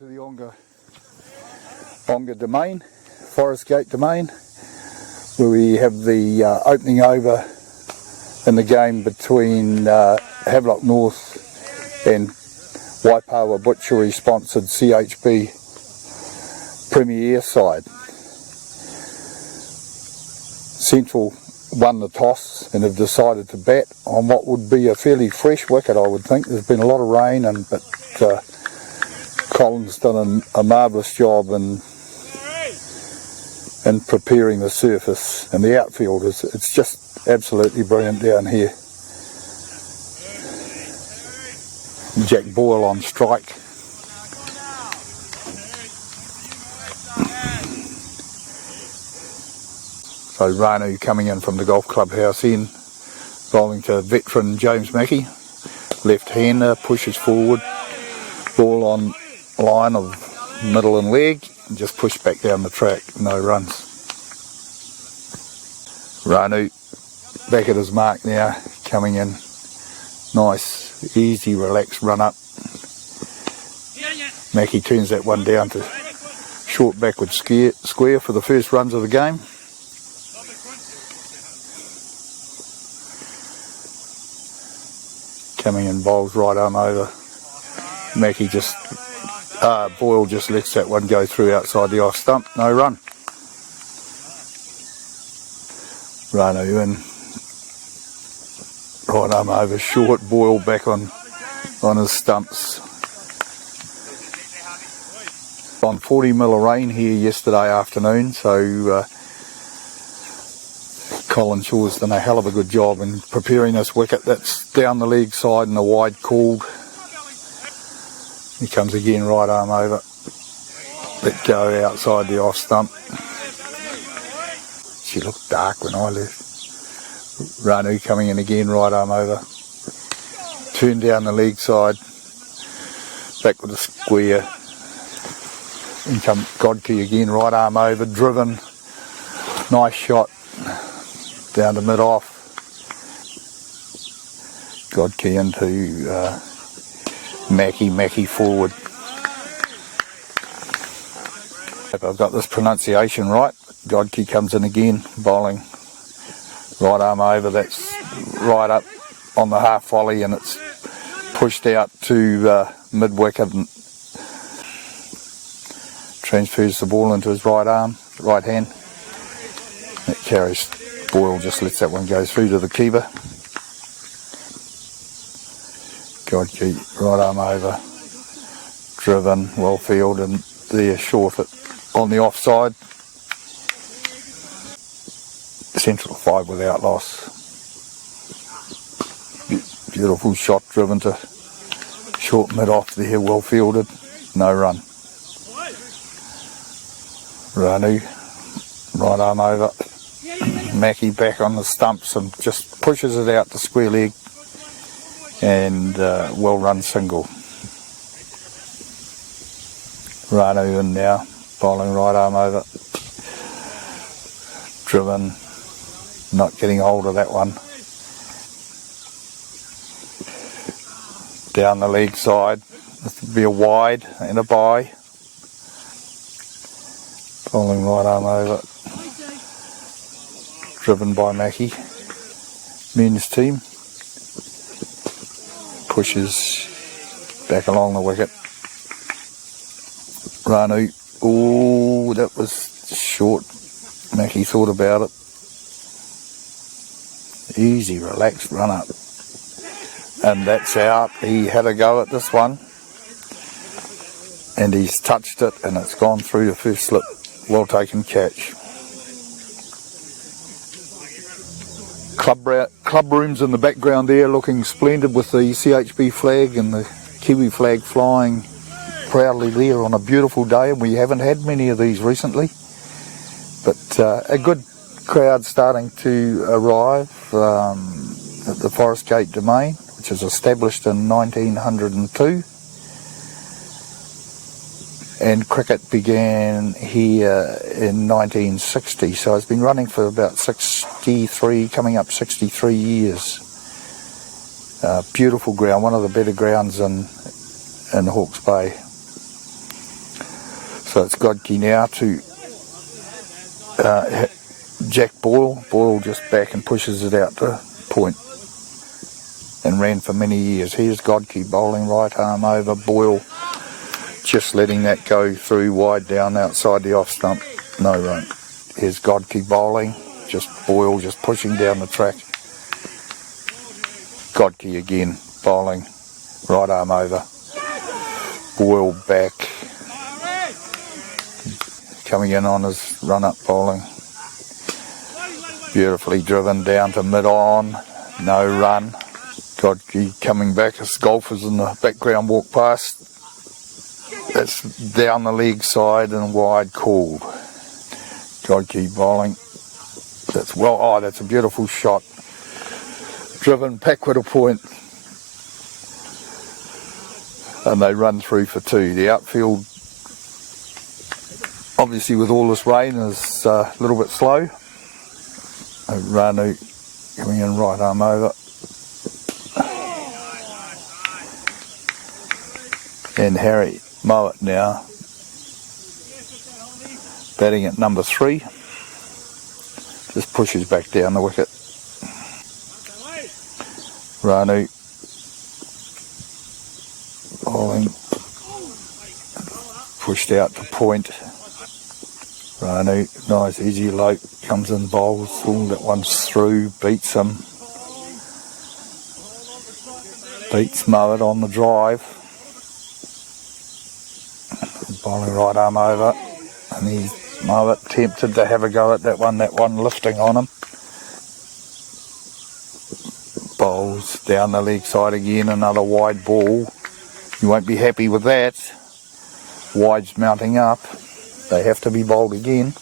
To the Onga Domain, Forest Gate Domain, where we have the opening over in the game between Havelock Nth and Waipawa Butchery sponsored CHB Premieres side. Central won the toss and have decided to bat on what would be a fairly fresh wicket, I would think. There's been a lot of rain, but Colin's done a marvellous job in preparing the surface, and the outfield it's just absolutely brilliant down here. Jack Boyle on strike. So Ranu coming in from the golf clubhouse in, bowling to veteran James Mackey. Left-hander, pushes forward, ball on line of middle and leg, and just push back down the track, no runs. Ranu back at his mark now, coming in, nice, easy, relaxed run up. Mackey turns that one down to short backward square for the first runs of the game. Coming in, bowls right arm over. Mackey Boyle just lets that one go through outside the off stump, no run. Ranu in, right arm over, short, Boyle back on his stumps. On 40 mil of rain here yesterday afternoon, so Colin Shaw's done a hell of a good job in preparing this wicket. That's down the leg side and a wide called. He comes again, right arm over. Let go outside the off stump. She looked dark when I left. Ranu coming in again, right arm over. Turn down the leg side. Back with a square. In come Godkey again, right arm over, driven. Nice shot. Down to mid-off. Godkey into Mackey forward. If I've got this pronunciation right, Godkey comes in again, bowling right arm over, that's right up on the half volley, and it's pushed out to mid-wicket and transfers the ball into his right arm, right hand. It carries. Boyle just lets that one go through to the keeper. Godkey, right arm over, driven, well fielded, and there short it on the offside. Central 5 without loss. Beautiful shot, driven to short mid-off there, well fielded, no run. Ranu, right arm over. Mackey back on the stumps and just pushes it out to square leg, and well run single. Ranu in now, bowling right arm over. Driven, not getting hold of that one. Down the leg side, this would be a wide and a bye. Bowling right arm over. Driven by Mackey. Men's team. Pushes back along the wicket. Ranu. Oh, that was short. Mackey thought about it. Easy, relaxed run up. And that's out. He had a go at this one. And he's touched it, and it's gone through the first slip. Well taken catch. Club rooms in the background there, looking splendid with the CHB flag and the Kiwi flag flying proudly there on a beautiful day, and we haven't had many of these recently. But a good crowd starting to arrive at the Forest Gate Domain, which was established in 1902. And cricket began here in 1960, so it's been running for about 63, coming up 63 years. Beautiful ground, one of the better grounds in Hawke's Bay. So it's Godkey now to Jack Boyle. Boyle just back and pushes it out to point. And ran for many years. Here's Godkey bowling right arm over. Boyle just letting that go through wide down outside the off stump. No run. Here's Godkey bowling. Just Boyle just pushing down the track. Godkey again bowling right arm over. Boyle back. Coming in on his run up bowling. Beautifully driven down to mid on. No run. Godkey coming back as golfers in the background walk past. That's down the leg side and wide called. Godkey bowling. That's well. Oh, that's a beautiful shot. Driven backward a point. And they run through for two. The outfield, obviously with all this rain, is a little bit slow. Ranu coming in right arm over. And Harry Mowat now batting at number 3. Just pushes back down the wicket. Ranu bowling, pushed out to point. Ranu, nice easy lope, comes in, bowls, all that one's through, beats him. Beats Mowat on the drive. Bowling right arm over, and he's Mowat tempted to have a go at that one lifting on him. Bowls down the leg side again, another wide ball. You won't be happy with that. Wide's mounting up. They have to be bowled again.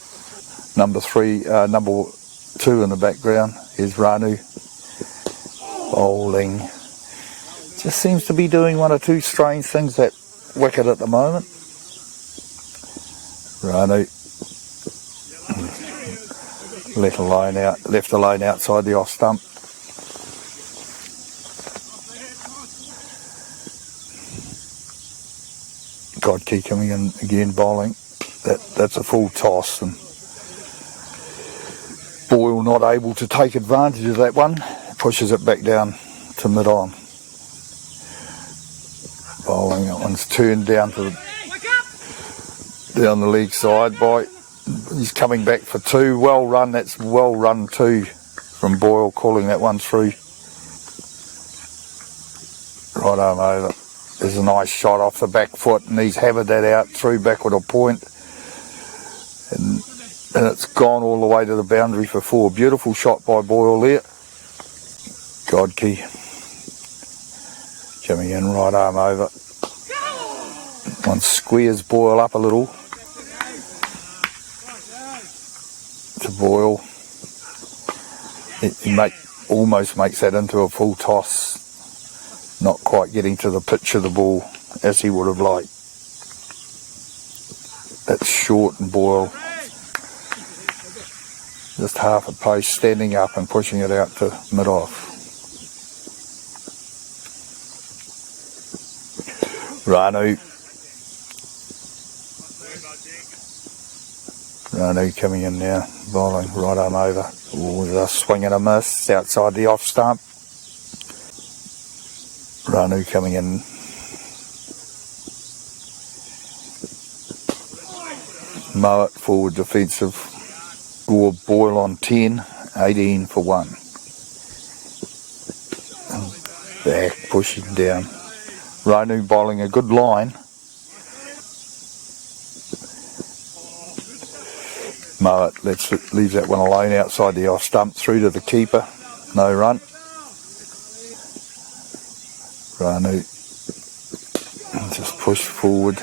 Number 2 in the background is Ranu bowling. Just seems to be doing one or two strange things, that wicket at the moment. Ranu left alone outside the off stump. Godkey coming in again bowling. That's a full toss, and Boyle not able to take advantage of that one. Pushes it back down to mid on. Bowling, that one's turned down to down the leg side by. He's coming back for 2. Well run. That's well run 2 from Boyle, calling that one through. Right arm over. There's a nice shot off the back foot, and he's hammered that out through backward a point. And it's gone all the way to the boundary for 4. Beautiful shot by Boyle there. Godkey coming in right arm over. One squares Boyle up a little. To Boyle. He almost makes that into a full toss. Not quite getting to the pitch of the ball as he would have liked. That's short, and Boyle just half a post, standing up and pushing it out to mid-off. Ranu coming in now, bowling right arm over. With a swing and a miss outside the off stump. Ranu coming in. Mowat forward defensive. Gore Boyle on 10, 18 for 1. And back pushing down. Ranu bowling a good line. Mowat leaves that one alone outside the off stump, through to the keeper. No run. Ranu just push forward.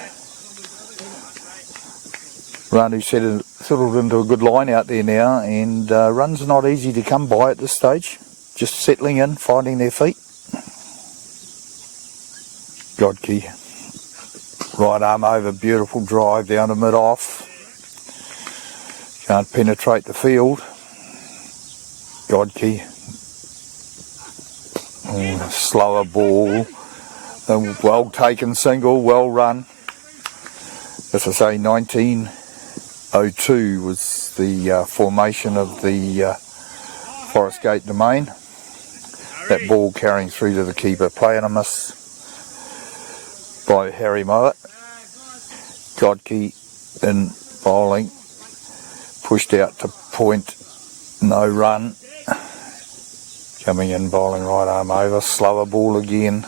Ranu settled into a good line out there now, and runs not easy to come by at this stage. Just settling in, finding their feet. Godkey, right arm over, beautiful drive down to mid-off. Can't penetrate the field. Godkey. Slower ball. A well taken single, well run. As I say, 1902 was the formation of the Forest Gate domain. That ball carrying through to the keeper, playing a miss by Harry Mowat. Godke in bowling, pushed out to point, no run. Coming in bowling right arm over, slower ball again,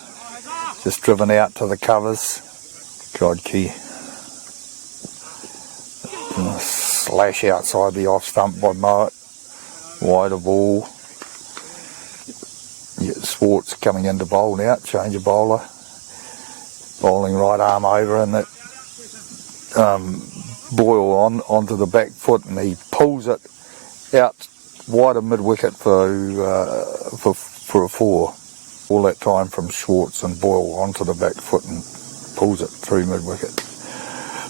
just driven out to the covers. Godke, slash outside the off stump by Mowat, wider ball. Yeah, Swartz coming into bowl now, change of bowler, bowling right arm over, and that Boyle onto the back foot, and he pulls it out wider mid wicket for a 4. All that time from Swartz and Boyle onto the back foot and pulls it through mid wicket.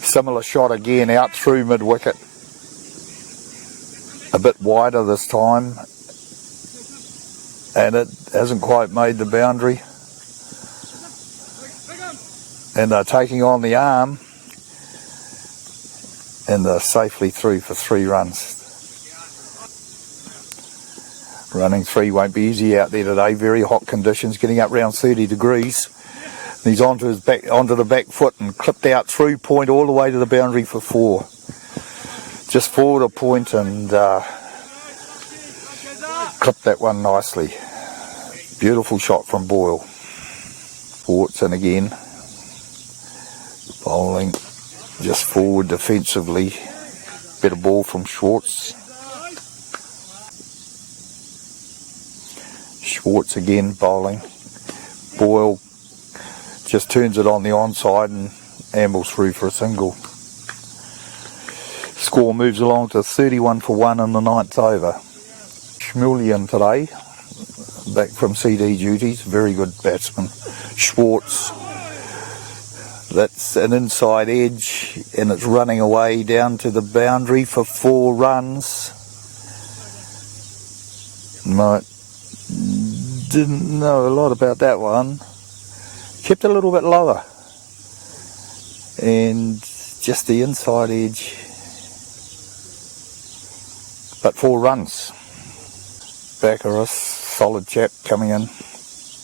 Similar shot again out through mid wicket, a bit wider this time, and it hasn't quite made the boundary, and they're taking on the arm, and they're safely through for 3 runs. Running 3 won't be easy out there today. Very hot conditions, getting up around 30 degrees. And he's onto the back foot and clipped out through point all the way to the boundary for 4. Just forward a point and clipped that one nicely. Beautiful shot from Boyle. Swartz in again. Bowling just forward defensively. Better ball from Swartz. Swartz again bowling. Boyle just turns it on the onside and ambles through for a single. Score moves along to 31 for 1 in the 9th over. Schmulian today, back from CD duties, very good batsman. Swartz, that's an inside edge, and it's running away down to the boundary for 4 runs. Didn't know a lot about that one. Kept it a little bit lower, and just the inside edge, but 4 runs. Baccaris, solid chap coming in,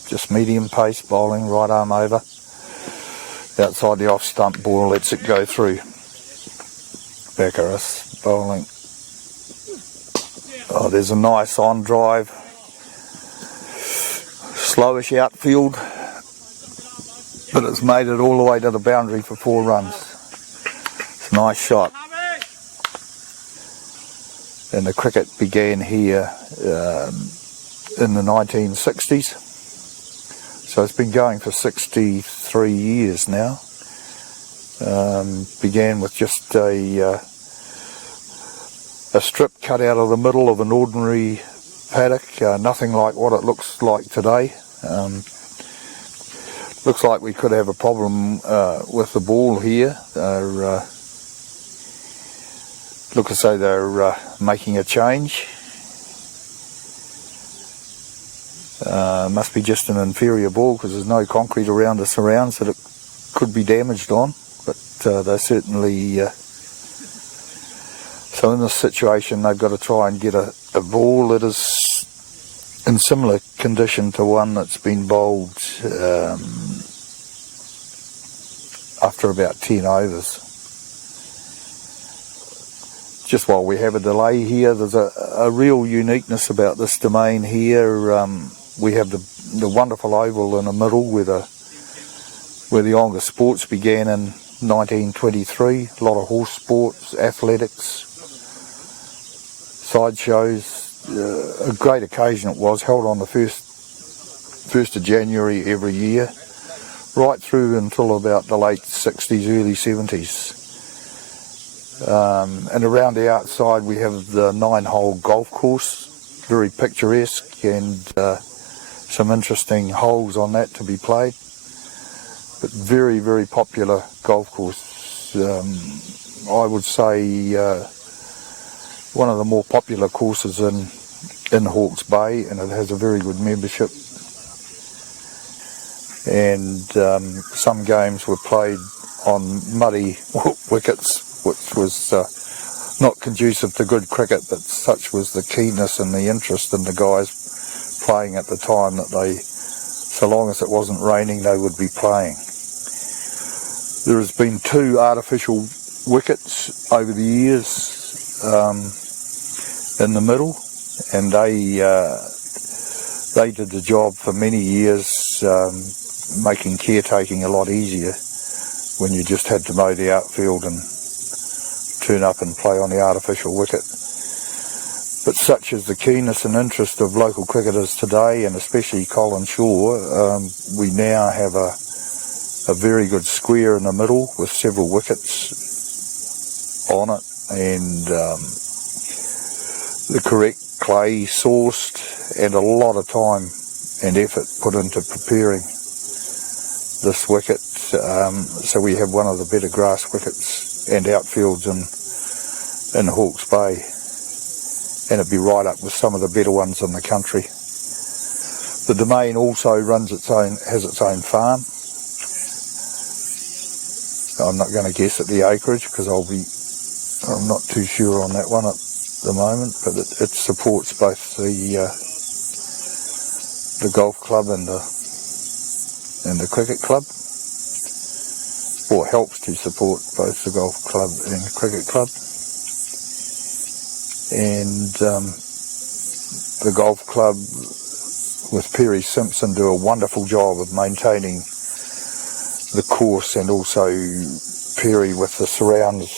just medium pace bowling, right arm over, outside the off stump, ball lets it go through. Baccaris bowling. Oh, there's a nice on drive. Slowish outfield, but it's made it all the way to the boundary for 4 runs. It's a nice shot. And the cricket began here in the 1960s. So it's been going for 63 years now. Began with just a strip cut out of the middle of an ordinary paddock, nothing like what it looks like today. Looks like we could have a problem with the ball here. Look as though they're making a change. Must be just an inferior ball because there's no concrete around the surrounds that it could be damaged on, but they certainly so in this situation they've got to try and get a ball that is in similar condition to one that's been bowled after about 10 overs. Just while we have a delay here, there's a real uniqueness about this domain here. We have the wonderful oval in the middle where the Onga sports began in 1923. A lot of horse sports, athletics, sideshows. A great occasion it was, held on the 1st of January every year, right through until about the late 60s, early 70s. And around the outside we have the 9-hole golf course, very picturesque, and some interesting holes on that to be played. But very, very popular golf course. I would say one of the more popular courses in Hawke's Bay, and it has a very good membership. And some games were played on muddy wickets, which was not conducive to good cricket, but such was the keenness and the interest in the guys playing at the time that they, so long as it wasn't raining, they would be playing. There has been 2 artificial wickets over the years in the middle, and they did the job for many years, making caretaking a lot easier when you just had to mow the outfield and turn up and play on the artificial wicket. But such is the keenness and interest of local cricketers today, and especially Colin Shaw, we now have a very good square in the middle with several wickets on it, and the correct clay sourced, and a lot of time and effort put into preparing this wicket. So we have one of the better grass wickets and outfields in Hawke's Bay, and it'd be right up with some of the better ones in the country. The domain also has its own farm. I'm not going to guess at the acreage because I'm not too sure on that one at the moment, but it supports both the golf club and the cricket club, or helps to support both the golf club and the cricket club. And the golf club with Perry Simpson do a wonderful job of maintaining the course, and also Perry with the surrounds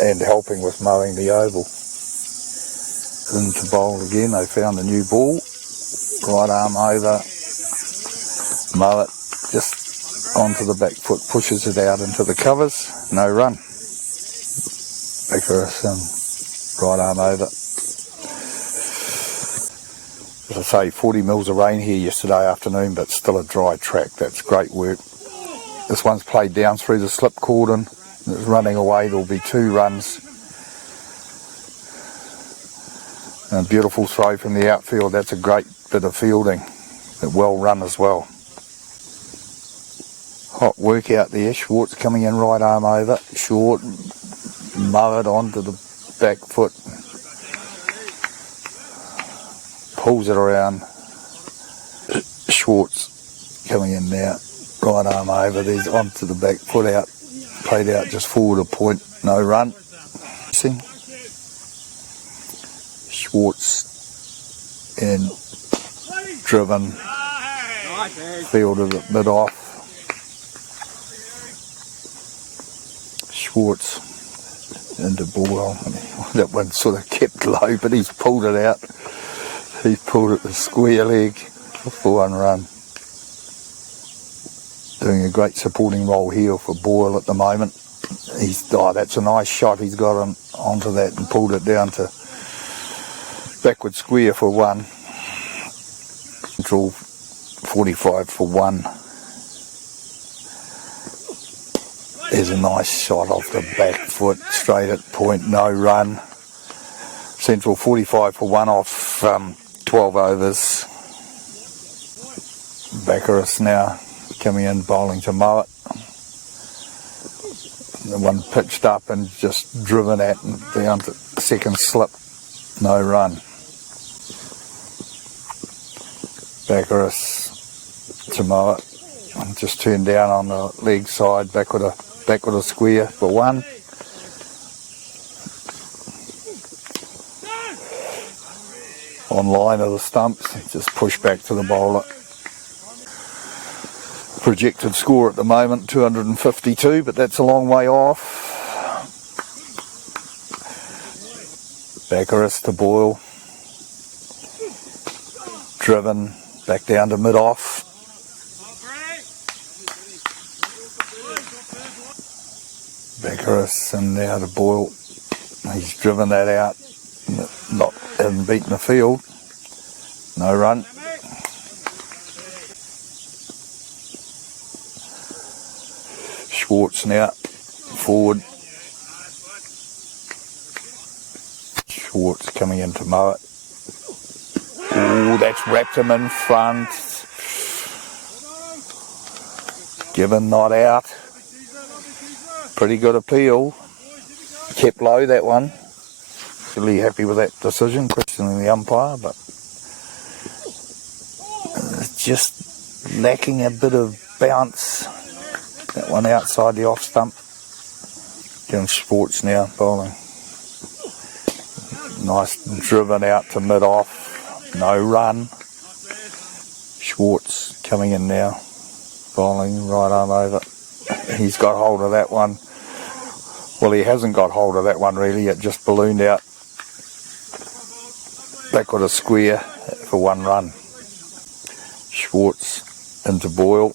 and helping with mowing the oval. Into bowl again, they found a new ball, right arm over, mow it just onto the back foot, pushes it out into the covers, no run. Vigorous and right arm over. As I say, 40 mils of rain here yesterday afternoon, but still a dry track. That's great work. This one's played down through the slip cordon. It's running away. There'll be 2 runs. And a beautiful throw from the outfield. That's a great bit of fielding. Well run as well. Hot work out there. Schwartz coming in, right arm over. Short. Mow it onto the back foot. Pulls it around. Schwartz coming in now. Right arm over. There's onto the back foot out. Played out just forward a point. No run. Schwartz and driven, fielded it mid off. Schwartz into Boyle. That one sort of kept low, but he's pulled it out. He's pulled it the square leg for 1 run. Doing a great supporting role here for Boyle at the moment. That's a nice shot. He's got onto that and pulled it down to backward square for 1. Central 45 for 1. There's a nice shot off the back foot, straight at point, no run. Central 45 for 1 off 12 overs. Baccaris now coming in, bowling to mow it. The one pitched up and just driven at and down to second slip, no run. Baccaris to mow it, and just turned down on the leg side, backward a square for 1. On line of the stumps, just push back to the bowler. Projected score at the moment 252, but that's a long way off. Baccaris to Boyle, driven back down to mid off. Baccaris and now to Boyle. He's driven that out, hasn't beaten the field. No run. Schwartz now forward. Schwartz coming in to mow it. Oh, that's wrapped him in front. Given not out. Pretty good appeal. Kept low, that one. Really happy with that decision, questioning the umpire, but just lacking a bit of bounce. That one outside the off stump. Doing Sports now, bowling. Nice driven out to mid-off. No run. Schwartz coming in now. Bowling right arm over. He's got hold of that one. Well, he hasn't got hold of that one really. It just ballooned out. Backward a square for 1 run. Schwartz into Boyle.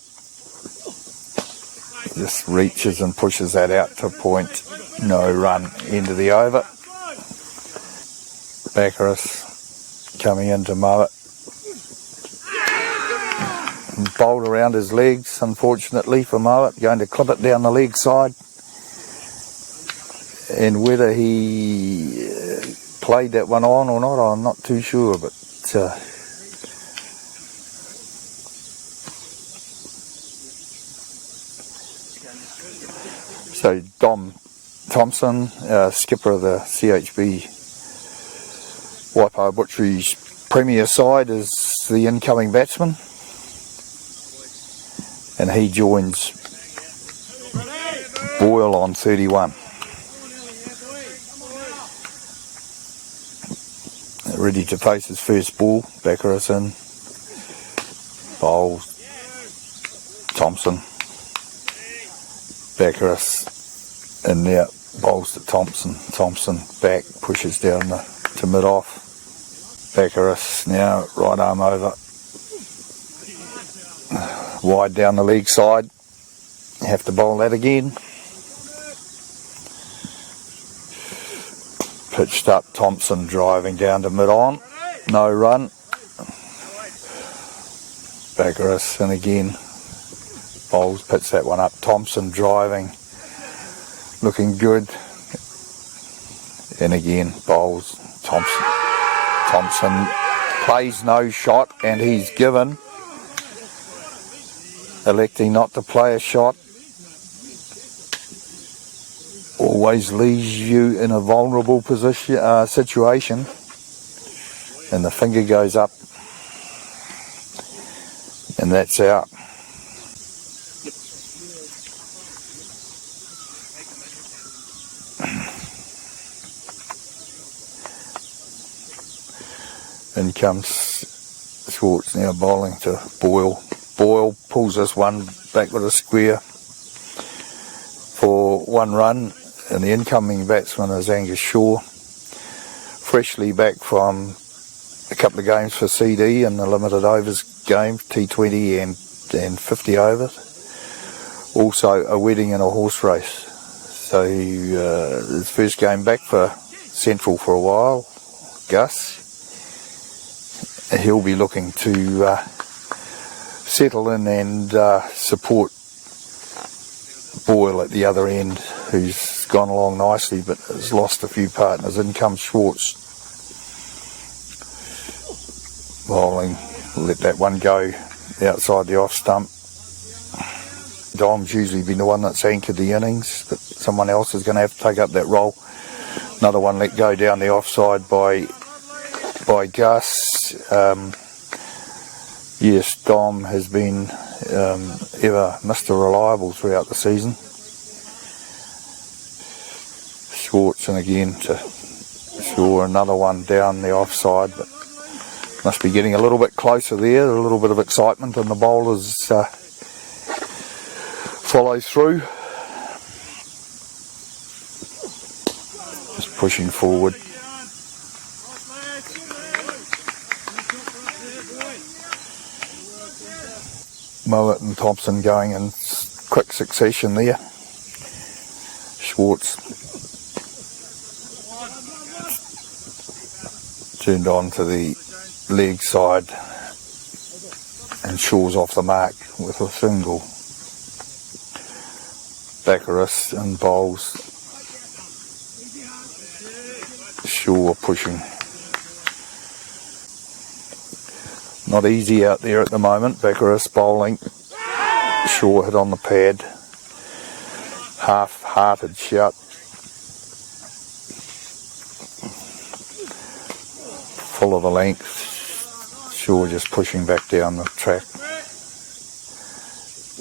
Just reaches and pushes that out to point. No run. End of the over. Baccaris coming in to mow it. Bowled around his legs, unfortunately, for Mowat, going to clip it down the leg side. And whether he played that one on or not, I'm not too sure, but so Dom Thompson, skipper of the CHB Waipo Butchery's Premier side, is the incoming batsman. And he joins Boyle on 31. Ready to face his first ball. Baccaris in. Bowls. Thompson. Baccaris in there. Bowls to Thompson. Thompson back. Pushes down to mid-off. Baccaris now right arm over. Wide down the leg side. Have to bowl that again. Pitched up. Thompson driving down to mid-on. No run. Baccaris in again. Bowls, puts that one up. Thompson driving. Looking good. And again, bowls. Thompson plays no shot, and he's given. Electing not to play a shot always leaves you in a vulnerable position, situation, and the finger goes up, and that's out. In comes Schwartz now bowling to Boyle. Boyle pulls this one back with a square for 1 run, and the incoming batsman is Angus Shaw, freshly back from a couple of games for CD in the limited overs game, T20 and 50 overs. Also a wedding and a horse race. So his first game back for Central for a while, Gus. He'll be looking to settle in and support Boyle at the other end, who's gone along nicely but has lost a few partners. In comes Schwartz. Bowling, let that one go outside the off stump. Dom's usually been the one that's anchored the innings, but someone else is going to have to take up that role. Another one let go down the offside by Gus. Yes, Dom has been ever Mr. Reliable throughout the season. Schwartz and again to Shaw, another one down the offside, but must be getting a little bit closer there. A little bit of excitement, and the bowlers follow through. Just pushing forward. Mowat and Thompson going in quick succession there. Schwartz turned on to the leg side, and Shaw's off the mark with a single. Baccaris and bowls. Shaw pushing. Not easy out there at the moment. Baccaris bowling. Shaw hit on the pad. Half hearted shout. Full of the length, sure just pushing back down the track.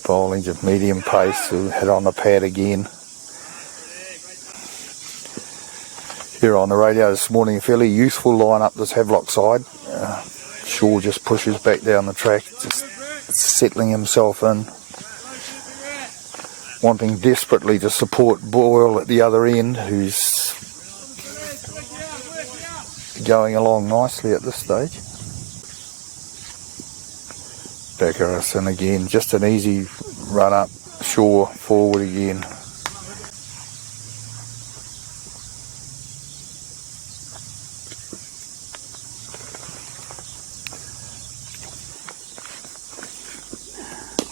Bowling at medium pace, head on the pad again. Here on the radio this morning, a fairly youthful line-up this Havelock side. Shaw just pushes back down the track, just settling himself in. Wanting desperately to support Boyle at the other end, who's going along nicely at this stage. Baccaris in again, just an easy run up, Shaw forward again.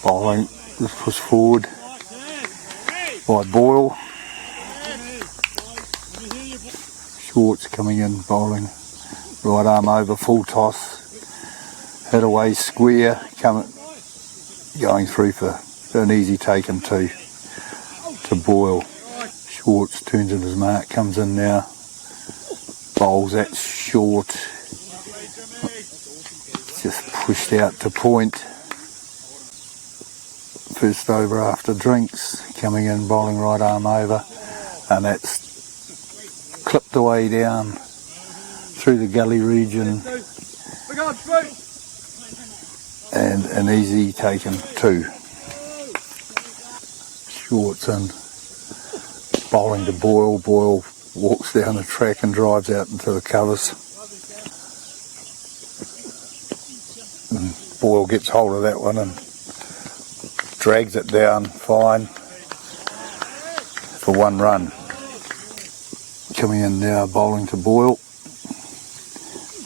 Bowling, just push forward by Boyle. Shorts coming in, bowling, right arm over, full toss, head away square, going through for an easy take and two to Boyle. Schwartz turns at his mark, comes in now, bowls that short, just pushed out to point. First over after drinks, coming in, bowling right arm over, and that's clipped away down through the gully region, and an easy taken two. Shorts in, bowling to Boyle. Boyle walks down the track and drives out into the covers. And Boyle gets hold of that one and drags it down fine for one run. Coming in now, bowling to Boyle.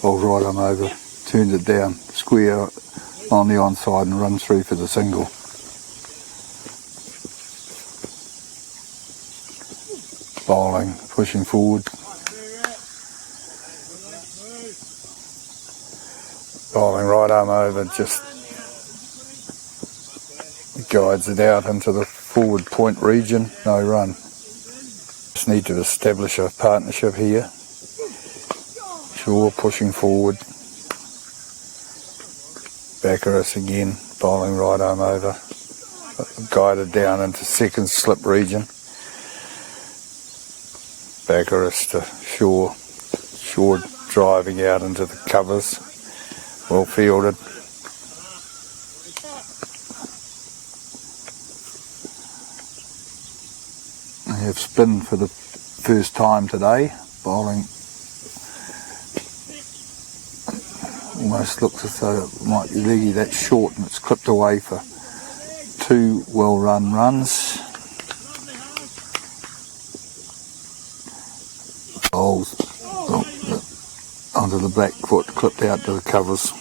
Bowls right arm over, turns it down, square on the onside and runs through for the single. Bowling, pushing forward. Bowling right arm over, just guides it out into the forward point region, no run. Just need to establish a partnership here. Shaw pushing forward. Baccaris again, bowling right arm over, guided down into second slip region. Baccaris to Shaw. Shaw driving out into the covers, well fielded. They have spin for the first time today, bowling almost looks as though it might be leggy, that's short and it's clipped away for two well run runs. Bowls onto the back foot, clipped out to the covers.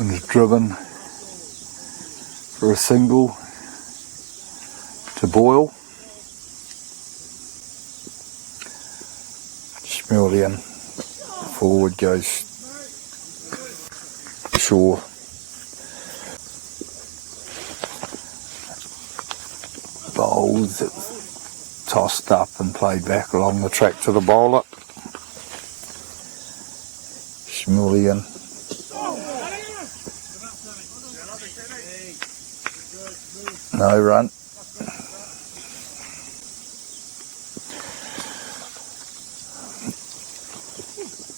And is driven for a single to Boyle. Schmelian forward goes Shaw. Bowls it tossed up and played back along the track to the bowler. Schmelian. No run.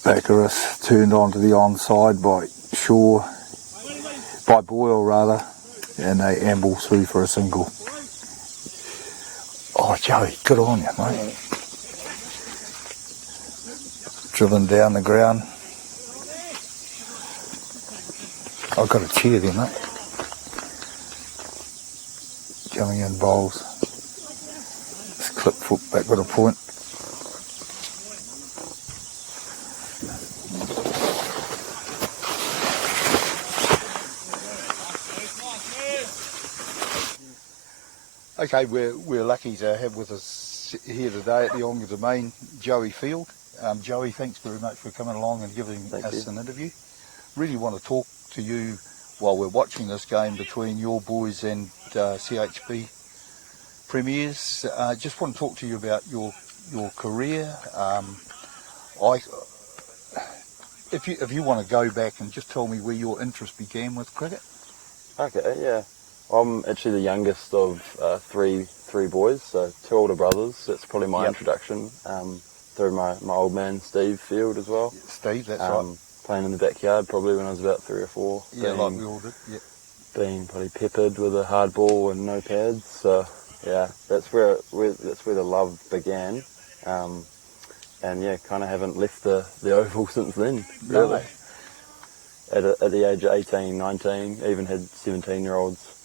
Baccaris turned onto the onside by Shaw, by Boyle rather, and they amble through for a single. Oh Joey, good on you mate. Driven down the ground. I've got a cheer there mate. Coming in bowls. Just clip foot back with a point. Okay, we're lucky to have with us here today at the Onga Domain Joey Field. Joey, thanks very much for coming along and giving us an interview. really want to talk to you while we're watching this game between your boys and CHB Premieres. Just want to talk to you about your career. If you want to go back and just tell me where your interest began with cricket. Okay, yeah. I'm actually the youngest of three boys, so 2 older brothers. That's probably my introduction through my old man Steve Field as well. Steve, that's right. Playing in the backyard probably when I was about 3 or 4. Yeah, like we all did. Yeah. Being probably peppered with a hard ball and no pads. So yeah, that's where the love began. And yeah, kind of haven't left the oval since then, really. No. At the age of 18, 19, even had 17-year-olds.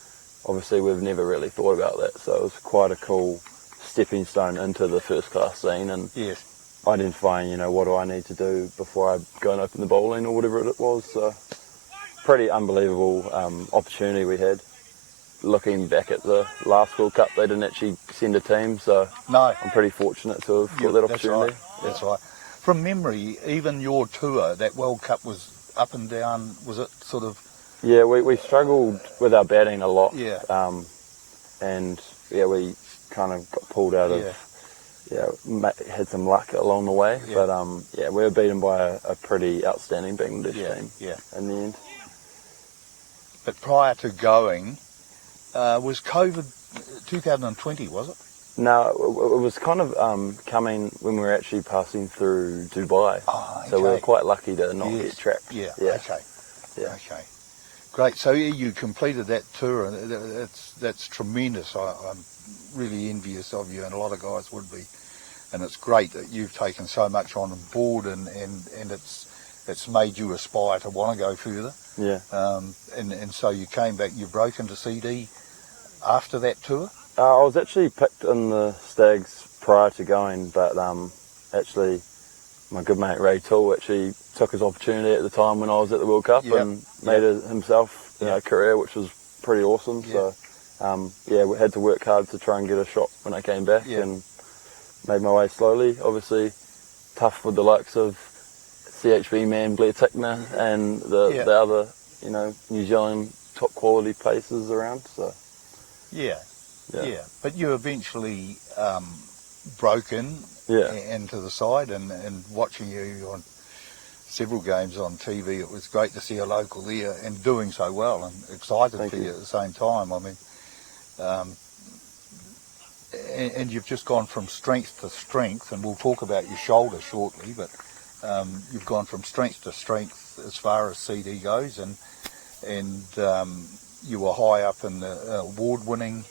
Obviously, we've never really thought about that, so it was quite a cool stepping stone into the first class scene and identifying, you know, what do I need to do before I go and open the bowling or whatever it was. So pretty unbelievable opportunity we had. Looking back at the last World Cup, they didn't actually send a team, so I'm pretty fortunate to have got that opportunity. That's right. From memory, even your tour, that World Cup was up and down, was it sort of? Yeah, we struggled with our batting a lot. Yeah. And yeah, we kind of got pulled out of, had some luck along the way. Yeah. But yeah, we were beaten by a pretty outstanding Bangladesh team in the end. But prior to going, was COVID 2020, was it? No, it was kind of coming when we were actually passing through Dubai. Oh, okay. So we were quite lucky to not get trapped. Yeah, okay. Yeah. Okay. Great. So you completed that tour, and that's tremendous. I'm really envious of you, and a lot of guys would be. And it's great that you've taken so much on board, and it's made you aspire to want to go further. Yeah. And so you came back. You broke into CD after that tour. I was actually picked in the Stags prior to going, but actually my good mate Ray Toole actually took his opportunity at the time when I was at the World Cup and made it himself a career, which was pretty awesome. So yeah, we had to work hard to try and get a shot when I came back and made my way slowly. Obviously tough with the likes of CHB man Blair Tickner and the other, you know, New Zealand top quality places around. So yeah. But you eventually broke into the side, and watching you on several games on TV, it was great to see a local there and doing so well, and excited for you at the same time. I mean, and you've just gone from strength to strength, and we'll talk about your shoulder shortly, but you've gone from strength to strength as far as CD goes, and you were high up in the award-winning.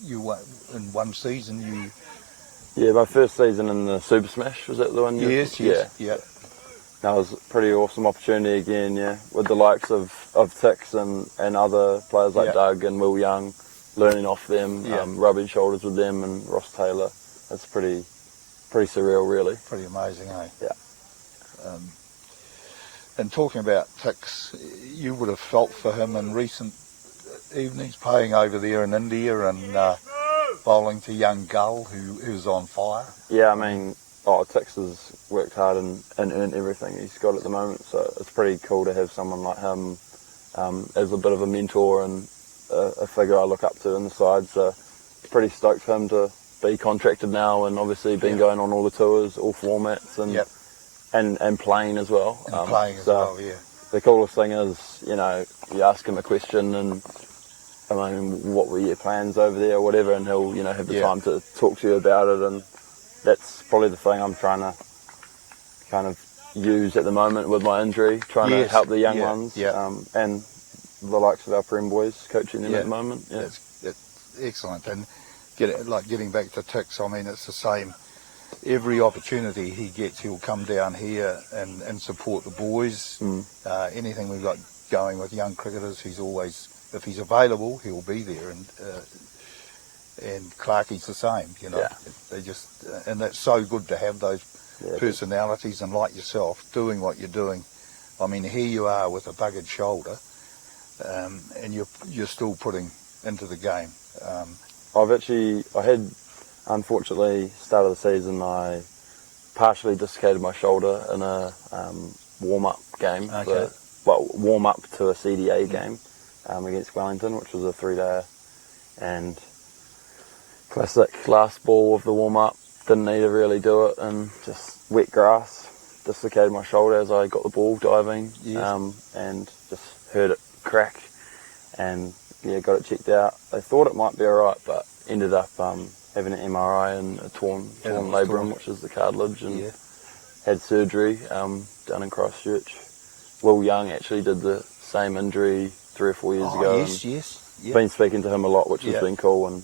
You were in one season. Yeah, my first season in the Super Smash, was that the one? Yes. That was a pretty awesome opportunity again. Yeah, with the likes of Tix and other players like Doug and Will Young, learning off them, rubbing shoulders with them and Ross Taylor. That's pretty surreal, really. Pretty amazing, eh? Yeah. And talking about Tix, you would have felt for him in recent evenings, playing over there in India and bowling to young Gull, who's on fire. Yeah, I mean, Tix has worked hard and earned everything he's got at the moment, so it's pretty cool to have someone like him as a bit of a mentor and a figure I look up to in the side. So pretty stoked for him to be contracted now, and obviously been going on all the tours, all formats, and playing as well. The coolest thing is, you know, you ask him a question and, I mean, what were your plans over there or whatever, and he'll, you know, have the time to talk to you about it, and that's probably the thing I'm trying to kind of use at the moment with my injury, trying to help the young ones, and the likes of our Prem boys, coaching them at the moment. Yeah. That's excellent. And getting back to Tix, I mean, it's the same. Every opportunity he gets, he'll come down here and support the boys. Anything we've got going with young cricketers, he's always, if he's available, he'll be there. And Clarkie's the same, you know. They just, and that's so good to have those personalities, and like yourself, doing what you're doing. I mean, here you are with a buggered shoulder, and you're still putting into the game. I had, unfortunately, start of the season, I partially dislocated my shoulder in a warm-up game. Okay. Warm-up to a CDA game against Wellington, which was a 3-dayer. And classic last ball of the warm-up, didn't need to really do it, and just wet grass, dislocated my shoulder as I got the ball diving, and just heard it crack, and yeah, got it checked out. They thought it might be alright, but ended up having an MRI and a torn labrum, which is the cartilage, and had surgery down in Christchurch. Will Young actually did the same injury 3 or 4 years ago. Yes. Been speaking to him a lot, which has been cool, and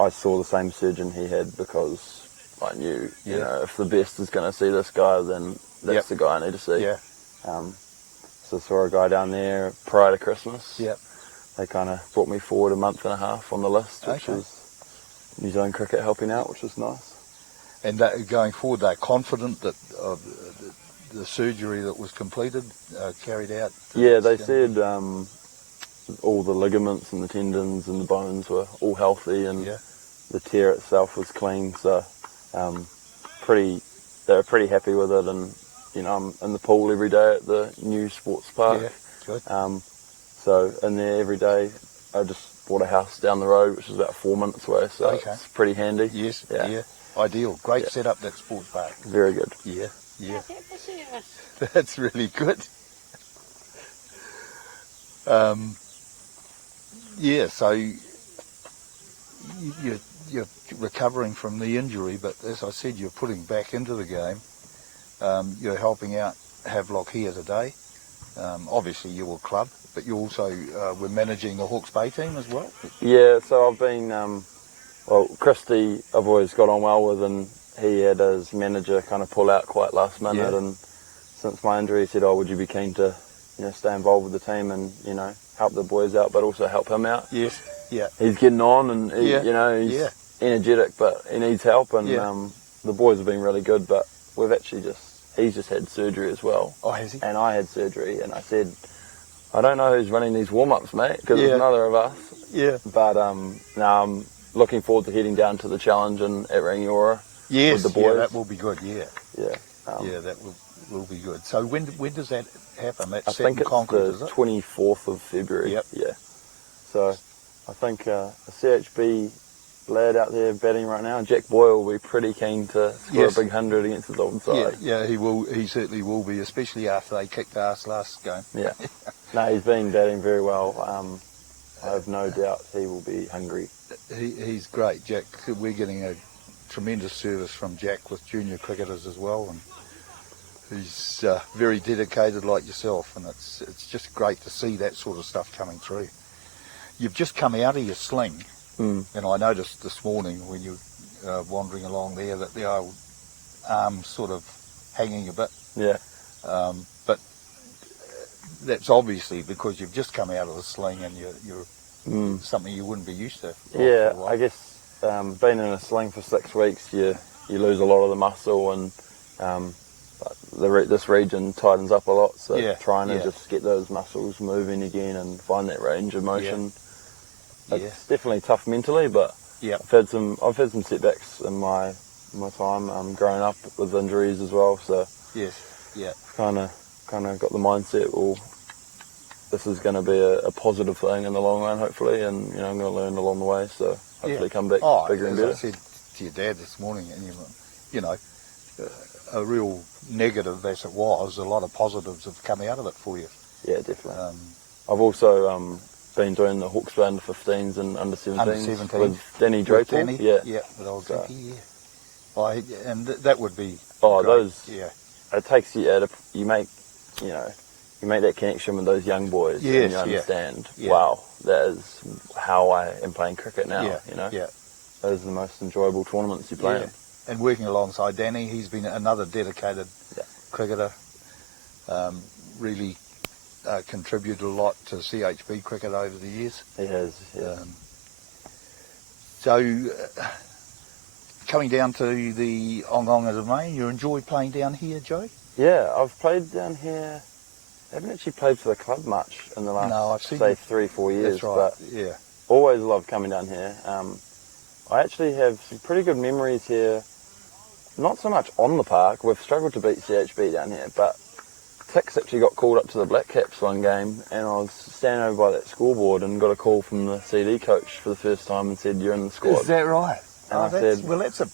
I saw the same surgeon he had because I knew, you know, if the best is going to see this guy, then that's the guy I need to see. So I saw a guy down there prior to Christmas. They kind of brought me forward a month and a half on the list, which was New Zealand cricket helping out, which was nice. And that, going forward, they're confident that the surgery that was completed, carried out? Yeah, they said all the ligaments and the tendons and the bones were all healthy, and the tear itself was clean, so they were pretty happy with it. And you know, I'm in the pool every day at the new sports park. Good. So in there every day. I just bought a house down the road, which is about 4 minutes away, so it's pretty handy. Yes, ideal. Great setup, that sports park. Very good. Yeah. That's really good. So you're recovering from the injury, but as I said, you're putting back into the game. You're helping out Havelock here today. Obviously you were club, but you also were managing the Hawke's Bay team as well. Yeah, so I've been, Christie I've always got on well with, and he had his manager kind of pull out quite last minute, and since my injury he said, would you be keen to, you know, stay involved with the team and, you know, help the boys out, but also help him out. He's getting on, and he, you know, he's energetic, but he needs help, and the boys have been really good, but we've actually he's just had surgery as well. Oh, has he? And I had surgery, and I said, I don't know who's running these warm-ups, mate, because it's neither of us. But now I'm looking forward to heading down to the challenge and at Rangiora with the boys. That will be good. That will be good. So when does that happen? That's I think it's Concord, the 24th of February. So I think a CHB lad out there batting right now, Jack Boyle, will be pretty keen to score a big 100 against his old side. He will. He certainly will be, especially after they kicked ass last game. No, he's been batting very well. I have no doubt he will be hungry. He's great, Jack. We're getting a tremendous service from Jack with junior cricketers as well, and he's very dedicated like yourself, and it's just great to see that sort of stuff coming through. You've just come out of your sling, and I noticed this morning when you were wandering along there that the old arm's sort of hanging a bit. But that's obviously because you've just come out of the sling and you're something you wouldn't be used to. I guess being in a sling for 6 weeks, you lose a lot of the muscle, and this region tightens up a lot, so trying to just get those muscles moving again and find that range of motion. It's definitely tough mentally, but I've had some setbacks in my time growing up with injuries as well, so kind of got the mindset, well, this is going to be a positive thing in the long run, hopefully, and you know, I'm going to learn along the way, so hopefully come back bigger and better. As I said to your dad this morning, and you know, a real negative as it was, a lot of positives have come out of it for you. Yeah, definitely. I've also been doing the Hawke's Bay under 15s and under 17s with Danny Draper. With old Dickie, and that would be great. Those, it takes you make that connection with those young boys, and you understand, wow, that is how I am playing cricket now, you know. Those are the most enjoyable tournaments you play in. And working alongside Danny, he's been another dedicated cricketer, really contributed a lot to CHB cricket over the years. He has, So, coming down to the Ongonga Domain, you enjoy playing down here, Joe? Yeah, I've played down here. I haven't actually played for the club much in the last, say, 3-4 years. That's right, but always loved coming down here. I actually have some pretty good memories here. not so much on the park. We've struggled to beat CHB down here, but Tix actually got called up to the Black Caps one game, and I was standing over by that scoreboard and got a call from the CD coach for the first time and said, "You're in the squad." Is that right? And I said, well, that's a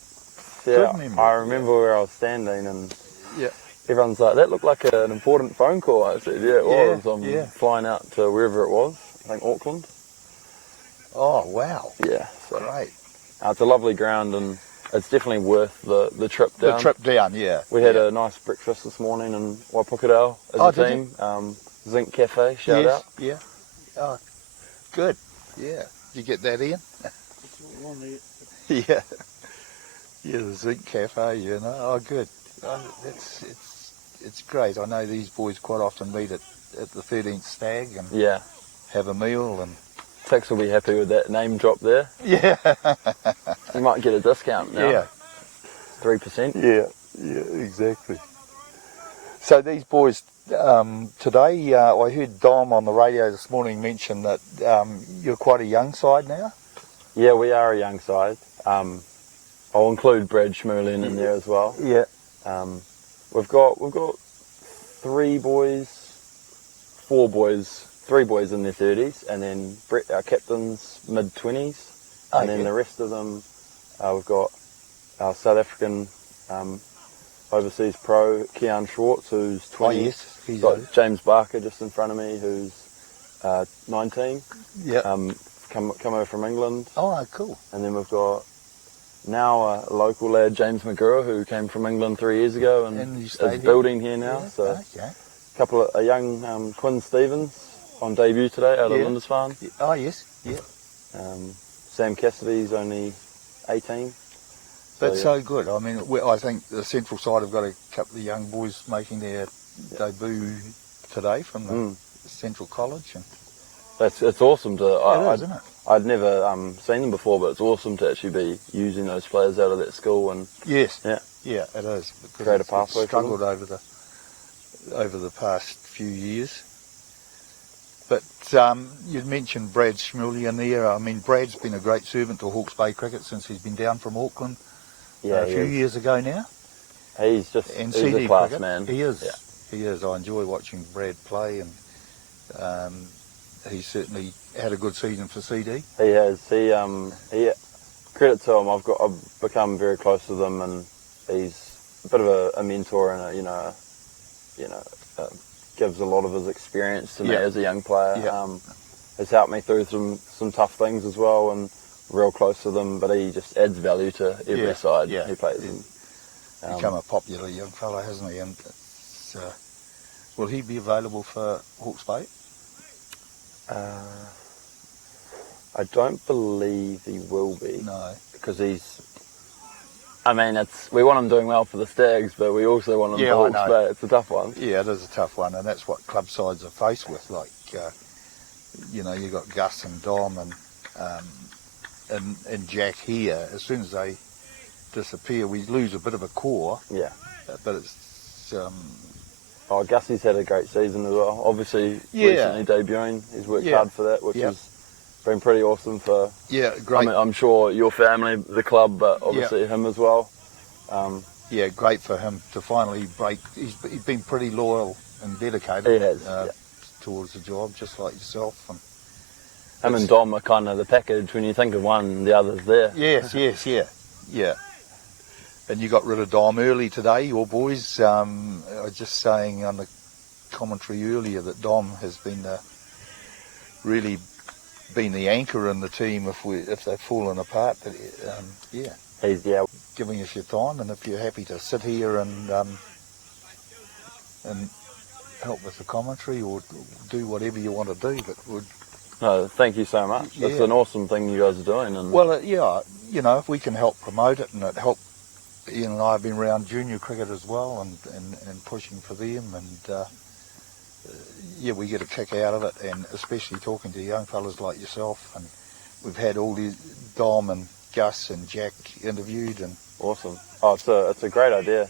yeah, good memory. I remember where I was standing, and Yeah. everyone's like, "That looked like an important phone call." I said, "Yeah, it was. I'm flying out to wherever it was, I think Auckland." Oh, wow. Yeah, so Great. it's a lovely ground, and it's definitely worth the trip down. The trip down, yeah. We had a nice breakfast this morning in Waipukurau as a team. Zinc Cafe, shout out. Yeah. Oh, good. Yeah. Did you get that, Ian? Yeah. Yeah, the Zinc Cafe, you know. Oh, good. Oh, it's great. I know these boys quite often meet at the 13th Stag and have a meal and... Tix will be happy with that name drop there. Yeah. You might get a discount now. Yeah. 3%. Yeah, exactly. So these boys today, I heard Dom on the radio this morning mention that you're quite a young side now. Yeah, we are a young side. I'll include Brad Schmerlin in there as well. Yeah. We've got 3 boys in their 30s, and then Brett, our captain's mid-20s, and then the rest of them, we've got our South African overseas pro, Kean Schwartz, who's 20. Oh, yes. He's got James Barker just in front of me, who's 19. Yeah. Come over from England. Oh, cool. And then we've got now a local lad, James McGurr, who came from England 3 years ago and is building here now. Yeah, so a young Quinn Stevens on debut today out of Lindisfarne. Oh, yes. Yeah. Sam Cassidy's only 18. That's so good. I mean, I think the central side have got a couple of young boys making their debut today from the Central College. And it's awesome to. Isn't it? I'd never seen them before, but it's awesome to actually be using those players out of that school. And yes, yeah, it is. Create a pathway. It's struggled over the past few years. But you'd mentioned Brad Schmerlin there. I mean, Brad's been a great servant to Hawke's Bay cricket since he's been down from Auckland a few years ago now. He's a class cricket, man. He is. Yeah. He is. I enjoy watching Brad play, and he's certainly had a good season for CD. He has. He credit to him. I've become very close with him, and he's a bit of a mentor, and gives a lot of his experience to me as a young player. Yeah. Has helped me through some tough things as well, and real close with him. But he just adds value to every side he plays in. Become a popular young fella, hasn't he? And will he be available for Hawke's Bay? I don't believe he will be. No. Because we want him doing well for the Stags, but we also want him for Hawke's Bay. It's a tough one. Yeah, it is a tough one, and that's what club sides are faced with. Like, you've got Gus and Dom and Jack here. As soon as they disappear, we lose a bit of a core. Yeah. But it's... Gussie's had a great season as well. Obviously, recently debuting. He's worked hard for that, which has been pretty awesome for... Yeah, great. I'm sure your family, the club, but obviously him as well. Great for him to finally break. He's been pretty loyal and dedicated. He has, towards the job, just like yourself. And him and Dom are kind of the package. When you think of one, the other's there. Yes, yeah. And you got rid of Dom early today, your boys. I was just saying on the commentary earlier that Dom has been really been the anchor in the team if they've fallen apart. But, he's giving us your time, and if you're happy to sit here and help with the commentary or do whatever you want to do, but no, thank you so much. It's an awesome thing you guys are doing. And well, if we can help promote it, and it help. Ian and I have been around junior cricket as well, and pushing for them, and we get a kick out of it, and especially talking to young fellas like yourself, and we've had all these Dom and Gus and Jack interviewed, and awesome. It's a great idea.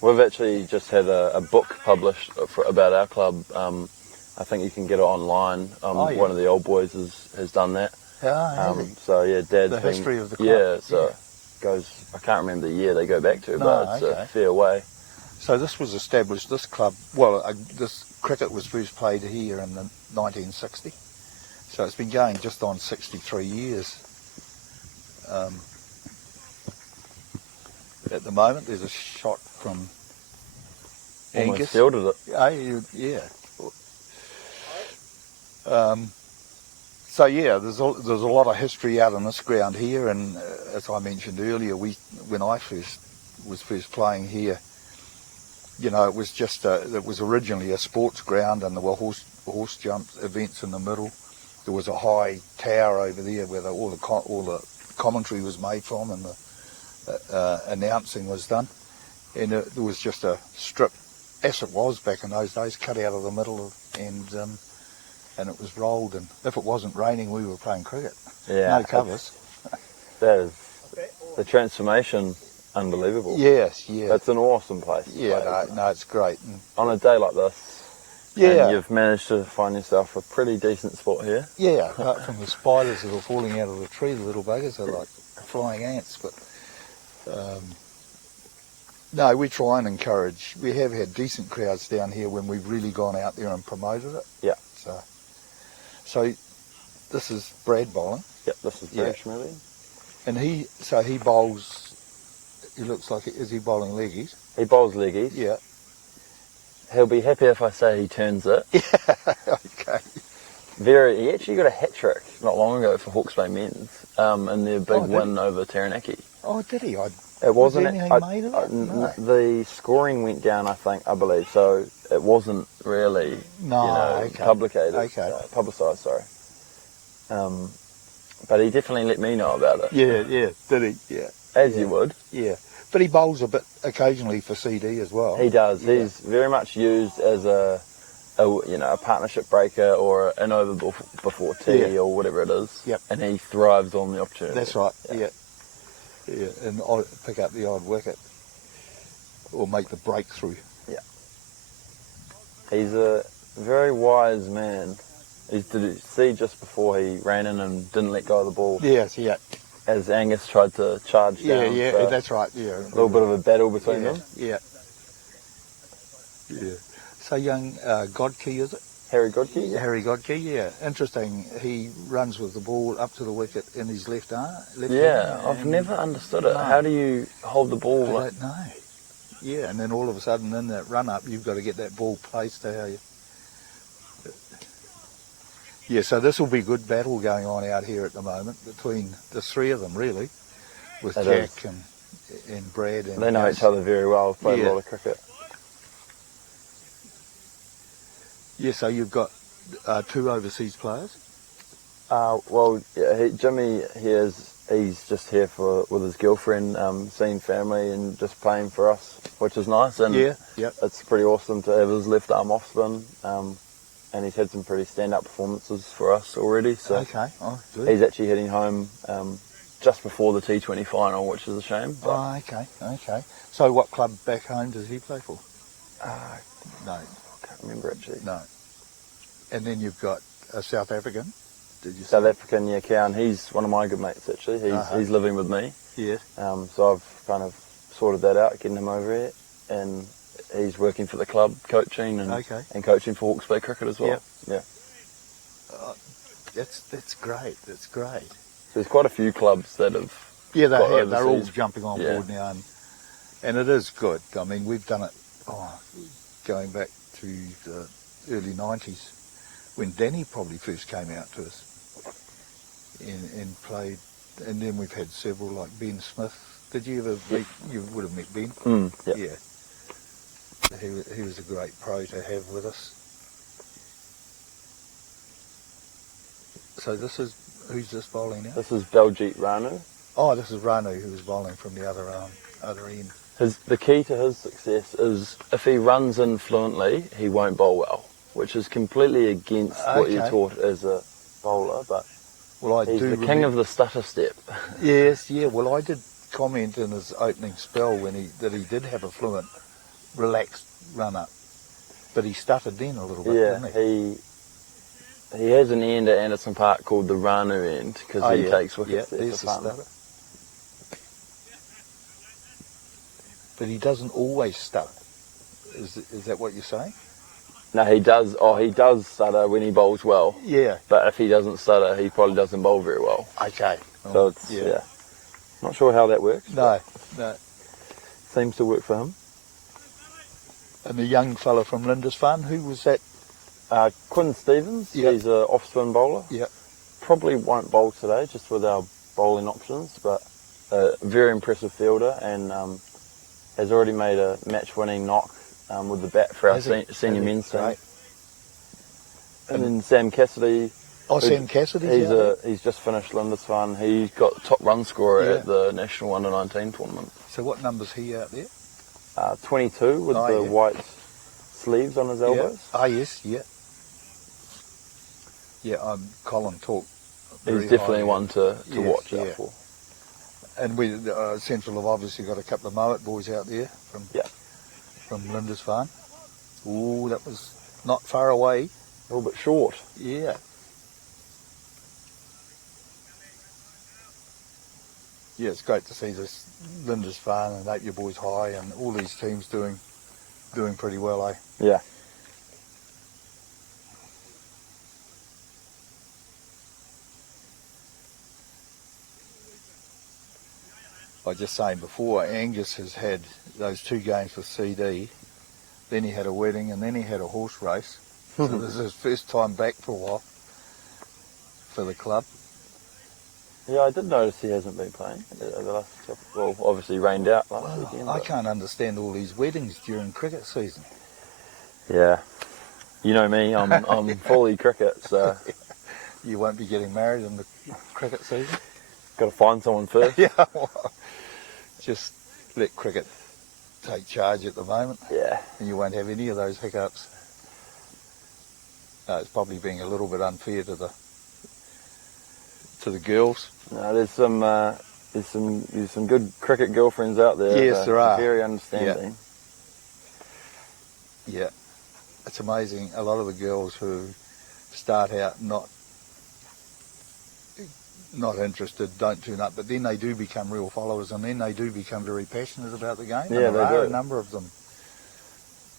We've actually just had a book published about our club. I think you can get it online. One of the old boys has done that. Dad's the history of the club. I can't remember the year they go back to, but it's okay. a fair way. So this was established, this club, this cricket was first played here in the 1960. So it's been going just on 63 years. At the moment, there's a shot from Almost Angus. fielded it. Yeah. So yeah, there's a lot of history out on this ground here, and as I mentioned earlier, when I was first playing here, you know, it was originally a sports ground, and there were horse jump events in the middle. There was a high tower over there where all the commentary was made from, and the announcing was done. And there was just a strip, as it was back in those days, cut out of the middle, and it was rolled. And if it wasn't raining, we were playing cricket. Yeah, no covers. That is the transformation. Unbelievable. Yes, yeah. It's an awesome place. Yeah, no, it's great. And on a day like this, yeah, and you've managed to find yourself a pretty decent spot here. Yeah, apart from the spiders that are falling out of the tree, the little buggers are like flying ants. But no, we try and encourage. We have had decent crowds down here when we've really gone out there and promoted it. Yeah. So this is Brad bowling. Yep, this is Brad Schmilly. And he bowls. He looks like, is he bowling leggies? He bowls leggies. Yeah. He'll be happy if I say he turns it. Yeah, okay. He actually got a hat-trick not long ago for Hawke's Bay men's in their big win over Taranaki. Oh, did he? It wasn't. Was anything made of it? No. The scoring went down, I believe, so it wasn't really publicised, sorry. But he definitely let me know about it. Yeah, did he? Yeah. As you would. Yeah. But he bowls a bit occasionally for CD as well. He does. Yeah. He's very much used as a partnership breaker or an over before tea or whatever it is. Yep. And he thrives on the opportunity. That's right. Yeah. And pick up the odd wicket or make the breakthrough. Yeah. He's a very wise man. Did you see just before he ran in and didn't let go of the ball? Yes, yeah. As Angus tried to charge down. Yeah, so that's right, yeah. A little bit of a battle between them. Yeah. So young Godkey, is it? Harry Godkey? Yeah. Harry Godkey, yeah. Interesting. He runs with the ball up to the wicket in his left arm. I've never understood it. No. How do you hold the ball? I don't know. Yeah, and then all of a sudden in that run-up, you've got to get that ball placed to how you... Yeah, so this will be good battle going on out here at the moment between the three of them, really, with Jack and Brad. And they know each other very well. I've played a lot of cricket. Yeah, so you've got 2 overseas players? Jimmy he's just here with his girlfriend, seeing family and just playing for us, which is nice. And it's pretty awesome to have his left arm off spin. And he's had some pretty stand-up performances for us already. So he's actually heading home just before the T20 final, which is a shame. Oh, okay. So what club back home does he play for? No. I can't remember actually. No. And then you've got a South African. Did you South African, yeah, Cowan. He's one of my good mates actually. He's living with me. Yes. So I've kind of sorted that out, getting him over here, and he's working for the club, coaching and coaching for Hawke's Bay Cricket as well. Yep. Yeah. That's great. That's great. So there's quite a few clubs that have. Yeah, they have. They're all jumping on board now, and it is good. I mean, we've done it going back to the early 90s when Danny probably first came out to us and played, and then we've had several like Ben Smith. Did you ever meet? You would have met Ben. Yeah. He was a great pro to have with us. So who's this bowling now? This is Baljit Ranu. Oh, this is Ranu, who was bowling from the other end. The key to his success is if he runs in fluently, he won't bowl well, which is completely against what you're taught as a bowler. But he's the king of the stutter step. Yes, yeah. Well, I did comment in his opening spell that he did have a fluent, relaxed run-up, but he stuttered then a little bit, didn't he? He has an end at Anderson Park called the Ranu end because he takes wickets there for fun. But he doesn't always stutter. Is that what you're saying? No, he does. Oh, he does stutter when he bowls well. Yeah. But if he doesn't stutter, he probably doesn't bowl very well. Okay. So it's not sure how that works. No. Seems to work for him. And the young fella from Lindisfarne, who was that? Quinn Stevens. Yep. He's an off-spin bowler. Yeah. Probably won't bowl today, just with our bowling options, but a very impressive fielder and has already made a match-winning knock with the bat for our senior men's team. And then Sam Cassidy. Oh, Sam Cassidy. He's just finished Lindisfarne. He got top run scorer at the National Under-19 tournament. So what number's he out there? 22 with the white sleeves on his elbows. Yeah. Yes, yeah. Yeah, Colin talked. He's definitely one to watch out for. And we Central have obviously got a couple of Moet boys out there from Lindisfarne. Ooh, that was not far away. A little bit short. Yeah. Yeah, it's great to see this Lindisfarne and Napier Boys High and all these teams doing pretty well, eh? Yeah. I was just saying before, Angus has had those 2 games with CD, then he had a wedding and then he had a horse race. So this is his first time back for a while for the club. Yeah, I did notice he hasn't been playing the last couple. Well, obviously rained out last weekend. I can't understand all these weddings during cricket season. Yeah, you know me, I'm fully cricket, so You won't be getting married in the cricket season. got to find someone first. Yeah, well, just let cricket take charge at the moment. Yeah, And you won't have any of those hiccups. It's probably being a little bit unfair to the girls. no, there's some good cricket girlfriends out there. Yes, there are. Very understanding. Yeah, it's amazing. A lot of the girls who start out not interested don't turn up, but then they do become real followers, and then they do become very passionate about the game. Yeah, and there are do. a number of them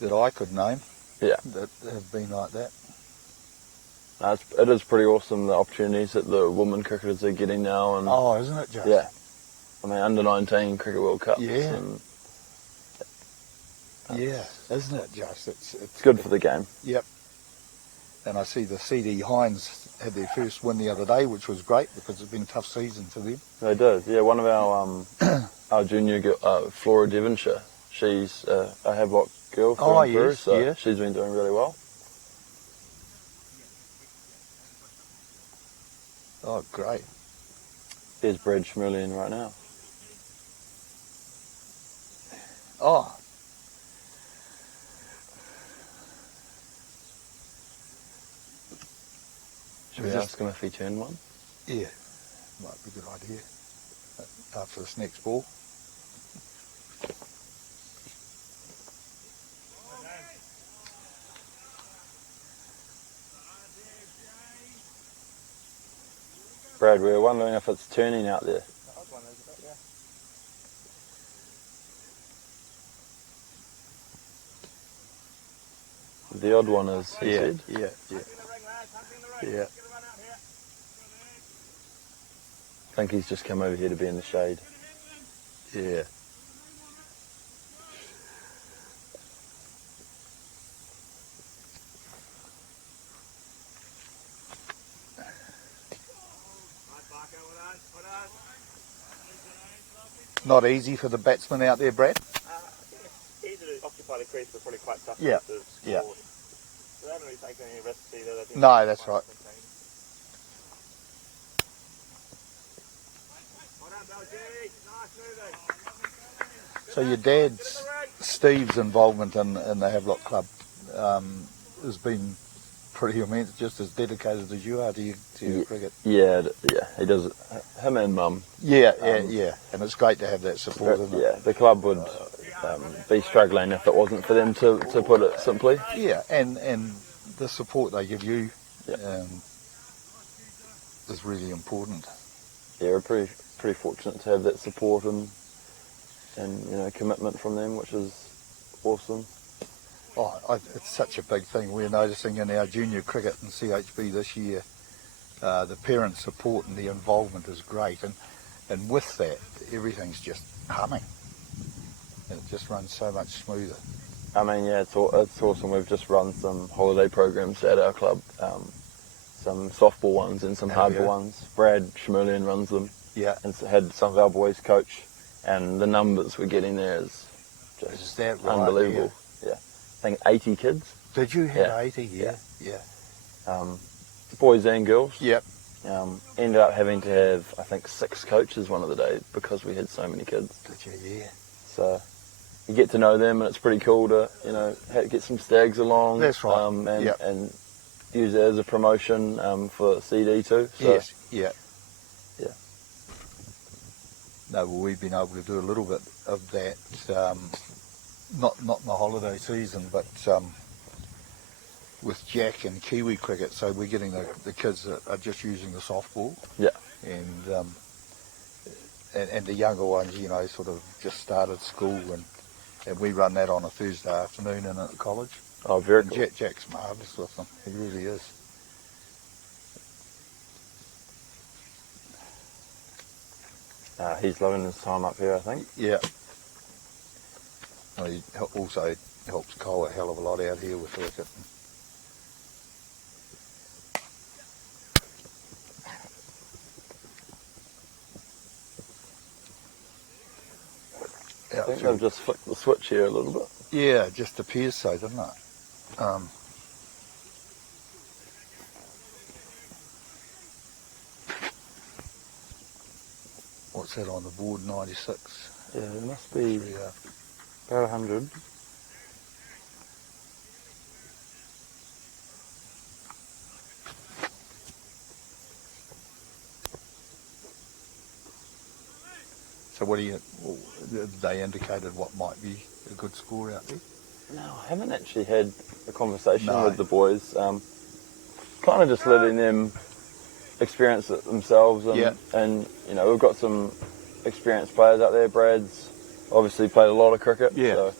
that I could name. Yeah, that have been like that. It is pretty awesome, the opportunities that the women cricketers are getting now. And Oh, isn't it just? yeah, I mean, under-19 Cricket World Cups. Yeah. And Yeah, isn't it just? It's good for the game. Yep. And I see the CD Hines had their first win the other day, which was great because it's been a tough season for them. They did. Yeah, one of our junior girl, Flora Devonshire, she's a Havelock girl through and through, so she's been doing really well. Oh, great. There's Brad Schmerlian right now. Oh. Should we ask him if he turned one? Yeah, might be a good idea after this next ball. Brad, we were wondering if it's turning out there. The odd one is, he said. Yeah. I think he's just come over here to be in the shade. Yeah. Not easy for the batsman out there, Brad? Easy to occupy the crease, but probably quite tough Yeah. to score. Yeah. So they haven't really taken any risks either. They've been No, that's right. Well done, Belgie. Nice moving. So your dad's, Steve's involvement in the Havelock Club has been pretty immense, just as dedicated as you are to your cricket. Yeah, he does it. Him and Mum. Yeah. And it's great to have that support, isn't it? Yeah, the club would be struggling if it wasn't for them, to put it simply. Yeah, and the support they give you is really important. Yeah, we're pretty fortunate to have that support, and and commitment from them, which is awesome. It's such a big thing. We're noticing in our junior cricket in CHB this year, the parent support and the involvement is great, and with that, everything's just humming. It just runs so much smoother. I mean, yeah, it's awesome. We've just run some holiday programs at our club, some softball ones and some hardball ones. Brad Schmerlian runs them. Yeah. And had some of our boys coach, and the numbers we're getting there is just Is that right? unbelievable. Yeah. I think 80 kids. Did you have 80? Yeah. Boys and girls. Yep. Ended up having to have, I think, 6 coaches one of the days because we had so many kids. Did you? Yeah. So you get to know them, and it's pretty cool to, get some stags along. That's right. And use it as a promotion for CD too. So, yes. Yeah. Yeah. No, well, we've been able to do a little bit of that, not in the holiday season, but with Jack and Kiwi cricket. So we're getting the kids that are just using the softball. Yeah. And the younger ones, sort of just started school, and we run that on a Thursday afternoon in at college. Oh, very and cool. Jack's marvellous with them. He really is. He's loving his time up here, I think. Yeah. Well, he also helps Cole a hell of a lot out here with cricket. I think they've just flicked the switch here a little bit. Yeah, it just appears so, doesn't it? What's that on the board? 96. Yeah, it must be about 100. So they indicated what might be a good score out there? No, I haven't actually had a conversation No. with the boys. Kind of just letting them experience it themselves. And we've got some experienced players out there. Brad's obviously played a lot of cricket. So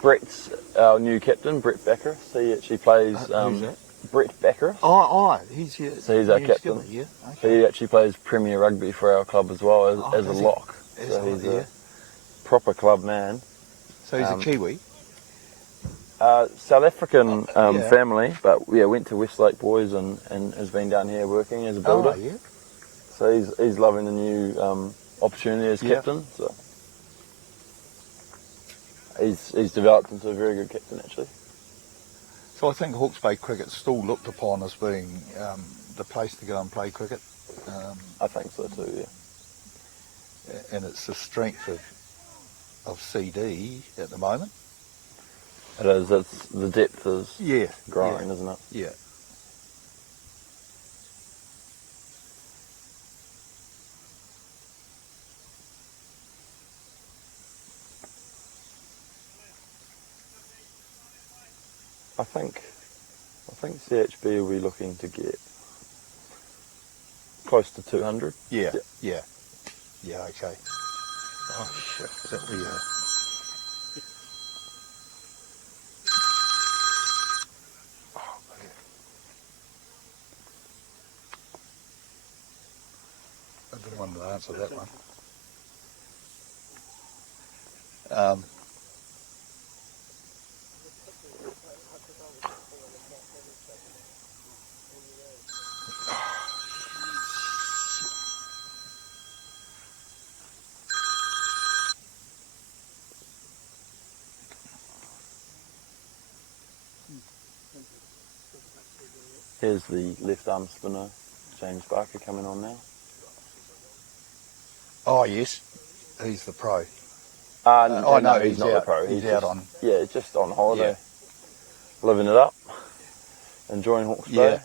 Brett's our new captain, Brett Baccaris. He actually plays... who's that? Brett Baccaris. He's So he's our captain. Yeah. So he actually plays Premier Rugby for our club as well as a lock. So he's a proper club man. So he's a Kiwi? South African family, but went to Westlake Boys and has been down here working as a builder. Oh, yeah. So he's loving the new opportunity as captain. So he's developed into a very good captain actually. So I think Hawke's Bay cricket's still looked upon as being the place to go and play cricket. I think so too. Yeah. And it's the strength of CD at the moment. It is. The depth is growing, isn't it? Yeah. I think CHB will be looking to get close to 200. Yeah. Okay. Oh shit! Is that we? I didn't want to answer that one. Here's the left arm spinner, James Barker, coming on now. Oh yes, he's the pro. No, he's not the pro. He's out on. Yeah, just on holiday, living it up, enjoying Hawke's Bay.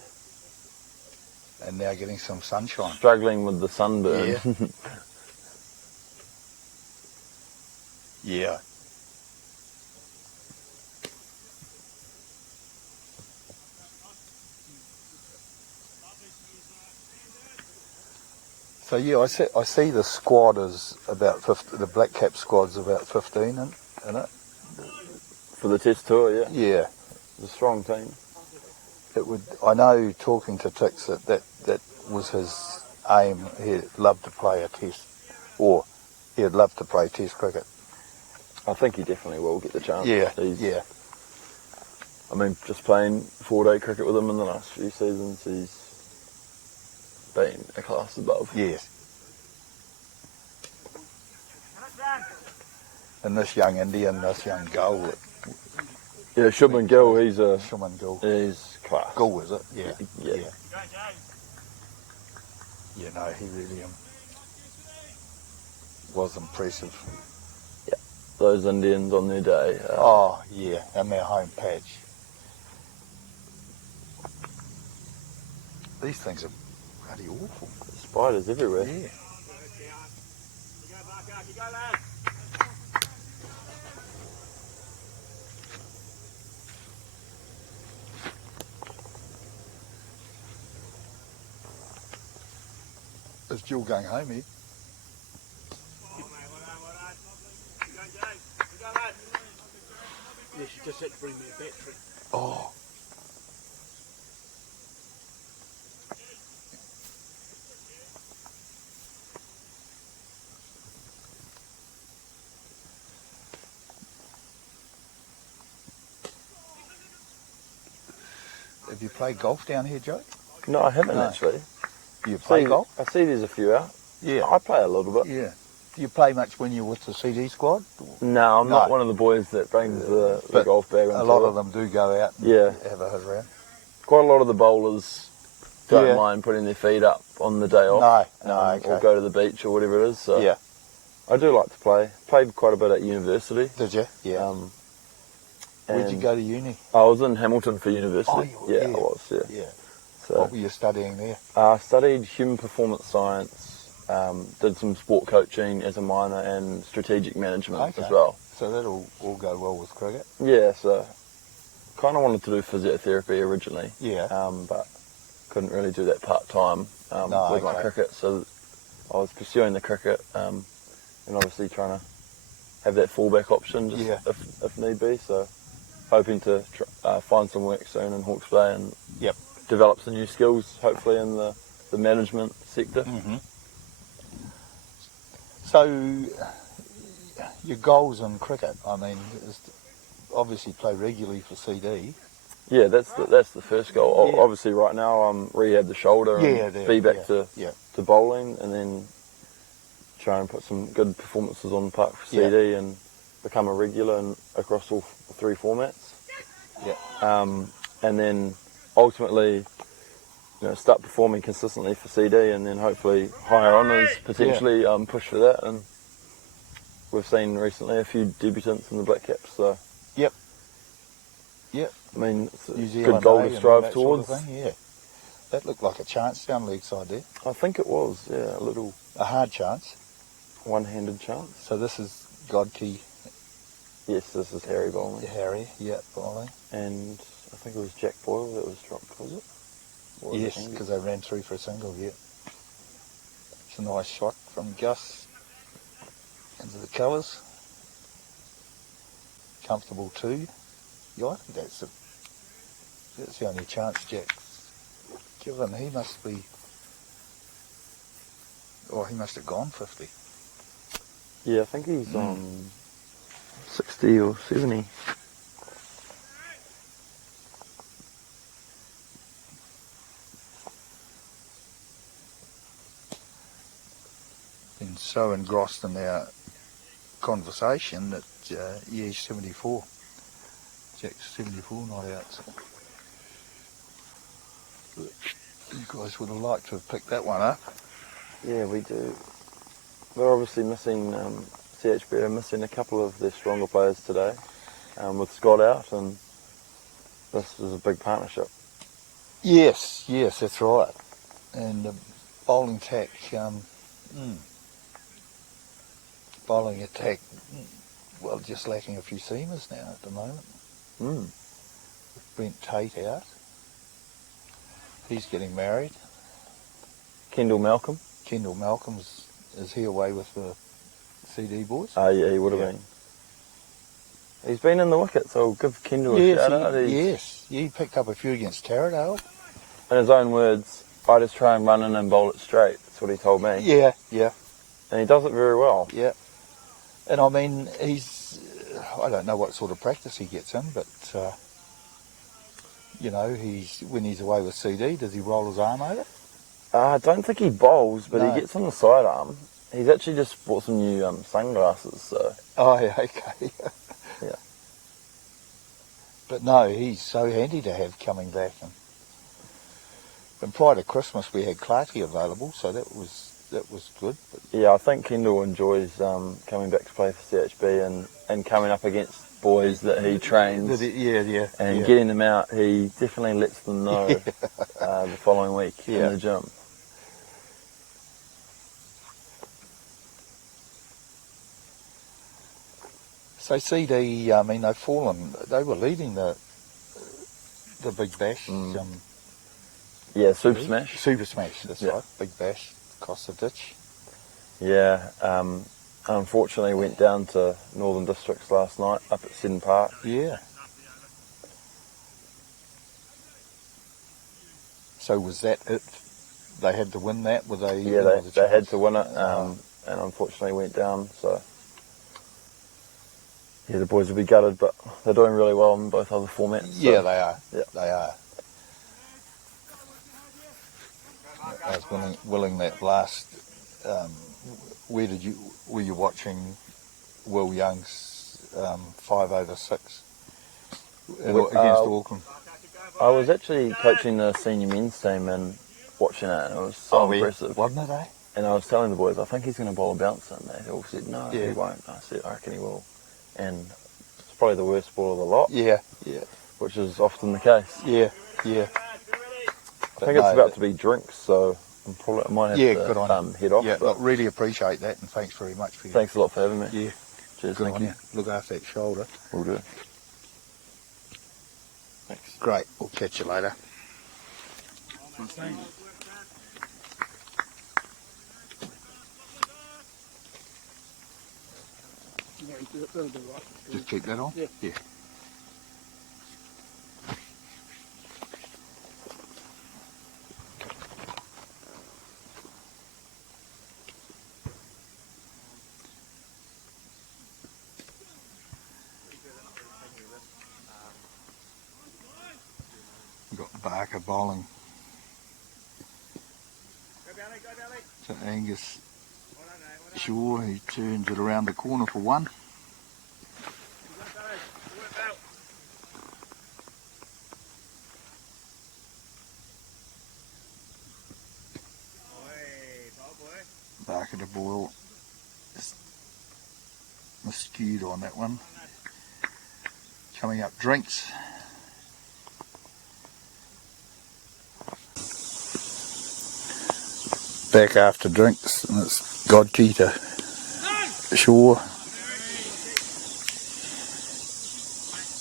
And now getting some sunshine. Struggling with the sunburn. Yeah. So So yeah, I see the squad is about 50, the black cap squad's about 15 in it. For the test tour, yeah. Yeah. It's a strong team. It would. I know talking to Tix that was his aim. He'd love to play a test, or he'd love to play test cricket. I think he definitely will get the chance. Yeah, He's, yeah. I mean, just playing 4-day cricket with him in the last few seasons, he's been a class above. Yes. And this young Indian, this young Gull, Yeah, Shubman Gill, he's Shuman Gull. he's class. Gull, is it? Yeah. Yeah. Yeah, no, he really was impressive. Those Indians on their day. Oh, yeah, and their home patch. These things are bloody awful. Spiders everywhere. Yeah. Is Jill going home here? Yeah, she just had to bring me a battery. Oh. Have you played golf down here, Joe? No, I haven't No. actually. Do you play golf? I see there's a few out. Yeah. I play a little bit. Yeah. Do you play much when you're with the CD squad? No, I'm not No. one of the boys that brings the But golf bag on A lot tour. of them do go out and Yeah. have a hit around. Quite a lot of the bowlers don't Yeah. mind putting their feet up on the day off. No, okay. Or go to the beach or whatever it is. So Yeah. I do like to play. Played quite a bit at university. Did you? Yeah. Where'd you and go to uni? I was in Hamilton for university. Oh, you were- yeah, yeah. I was. Yeah. Yeah. So What were you studying there? I studied human performance science. Did some sport coaching as a minor and strategic management Okay. as well. So that'll all go well with cricket. Yeah, so kind of wanted to do physiotherapy originally. Yeah. But couldn't really do that part time No, with my okay. cricket. So I was pursuing the cricket and obviously trying to have that fallback option just Yeah. if need be. So hoping to find some work soon in Hawke's Bay and Yep. develop some new skills, hopefully in the management sector. Mm-hmm. So your goals in cricket, I mean, is to obviously play regularly for CD. Yeah, that's the first goal. Yeah. Obviously, right now I'm rehab the shoulder and be back to bowling, and then try and put some good performances on the park for CD and become a regular and across all three formats. Yeah. And then ultimately, start performing consistently for CD, and then hopefully higher honours potentially push for that. And we've seen recently a few debutants in the Black Caps, so. Yep. I mean, it's New a Zealand good goal A to and strive that sort of towards. thing, yeah. That looked like a chance down leg side there. I think it was, yeah, a little A hard chance. one-handed chance. So this is Godkey, Yes, this is Harry bowling. Harry, bowling. And I think it was Jack Boyle that was dropped, was it? Or was it Yes, Andy? because they ran through for a single, It's a nice shot from Gus into the colours. Comfortable too. Yeah, I think that's the only chance Jack's given. He must be, he must have gone 50. Yeah, I think he's on 60 or 70. Been so engrossed in our conversation that he's 74. Jack's 74 not out. You guys would have liked to have picked that one up. Yeah, we do. They're obviously missing, CHB are missing a couple of their stronger players today with Scott out, and this is a big partnership. Yes, that's right. And bowling attack, bowling attack, well, just lacking a few seamers now at the moment. With Brent Tate out. He's getting married. Kendall Malcolm. Kendall Malcolm's, is he away with the CD boys? Yeah, he would have been. He's been in the wicket, so I'll give Kendall a shout out. Yes, he picked up a few against Taradale. In his own words, I just try and run in and bowl it straight. That's what he told me. Yeah, yeah. And he does it very well. Yeah. And I mean, I don't know what sort of practice he gets in, but, you know, when he's away with CD, does he roll his arm over? I don't think he bowls, but No. he gets on the sidearm. He's actually just bought some new sunglasses, so... Oh, yeah, okay. Yeah. But no, he's so handy to have coming back. And prior to Christmas, we had Clarkey available, so that was good. But yeah, I think Kendall enjoys coming back to play for CHB and coming up against boys that he trains. Yeah. And getting them out, he definitely lets them know the following week in the gym. So CD, I mean, they've fallen. They were leading the Big Bash. Yeah, Super Smash. Super Smash, that's right. Big Bash, across the ditch. Yeah, unfortunately went down to Northern Districts last night up at Seddon Park. Yeah. So was that it? They had to win that? Were they? Yeah, they had to win it, and unfortunately went down. So yeah, the boys will be gutted, but they're doing really well in both other formats. Yeah, they are. Yeah. They are. I was willing that last. Were you watching Will Young's 5 over 6 against Auckland? I was actually coaching the senior men's team and watching it, and it was so impressive. Wasn't it, eh? And I was telling the boys, I think he's going to bowl a bouncer, and they all said, no, Yeah. he won't. I said, I reckon he will. And it's probably the worst ball of the lot. Yeah. Which is often the case. Yeah. I think it's about to be drinks, so I might have good on to head off. Yeah, look, really appreciate that, and thanks very much for your... Thanks a lot for having me. Yeah. Cheers, Good thank on you. you. Look after that shoulder. Will do. Thanks. Great. We'll catch you later. Just keep that on? Yeah. We've got Barker bowling to Angus Shaw, who turns it around the corner for one. Barker to Boyle, skewed on that one. Coming up drinks. Back after drinks, and it's Godkey to Shaw.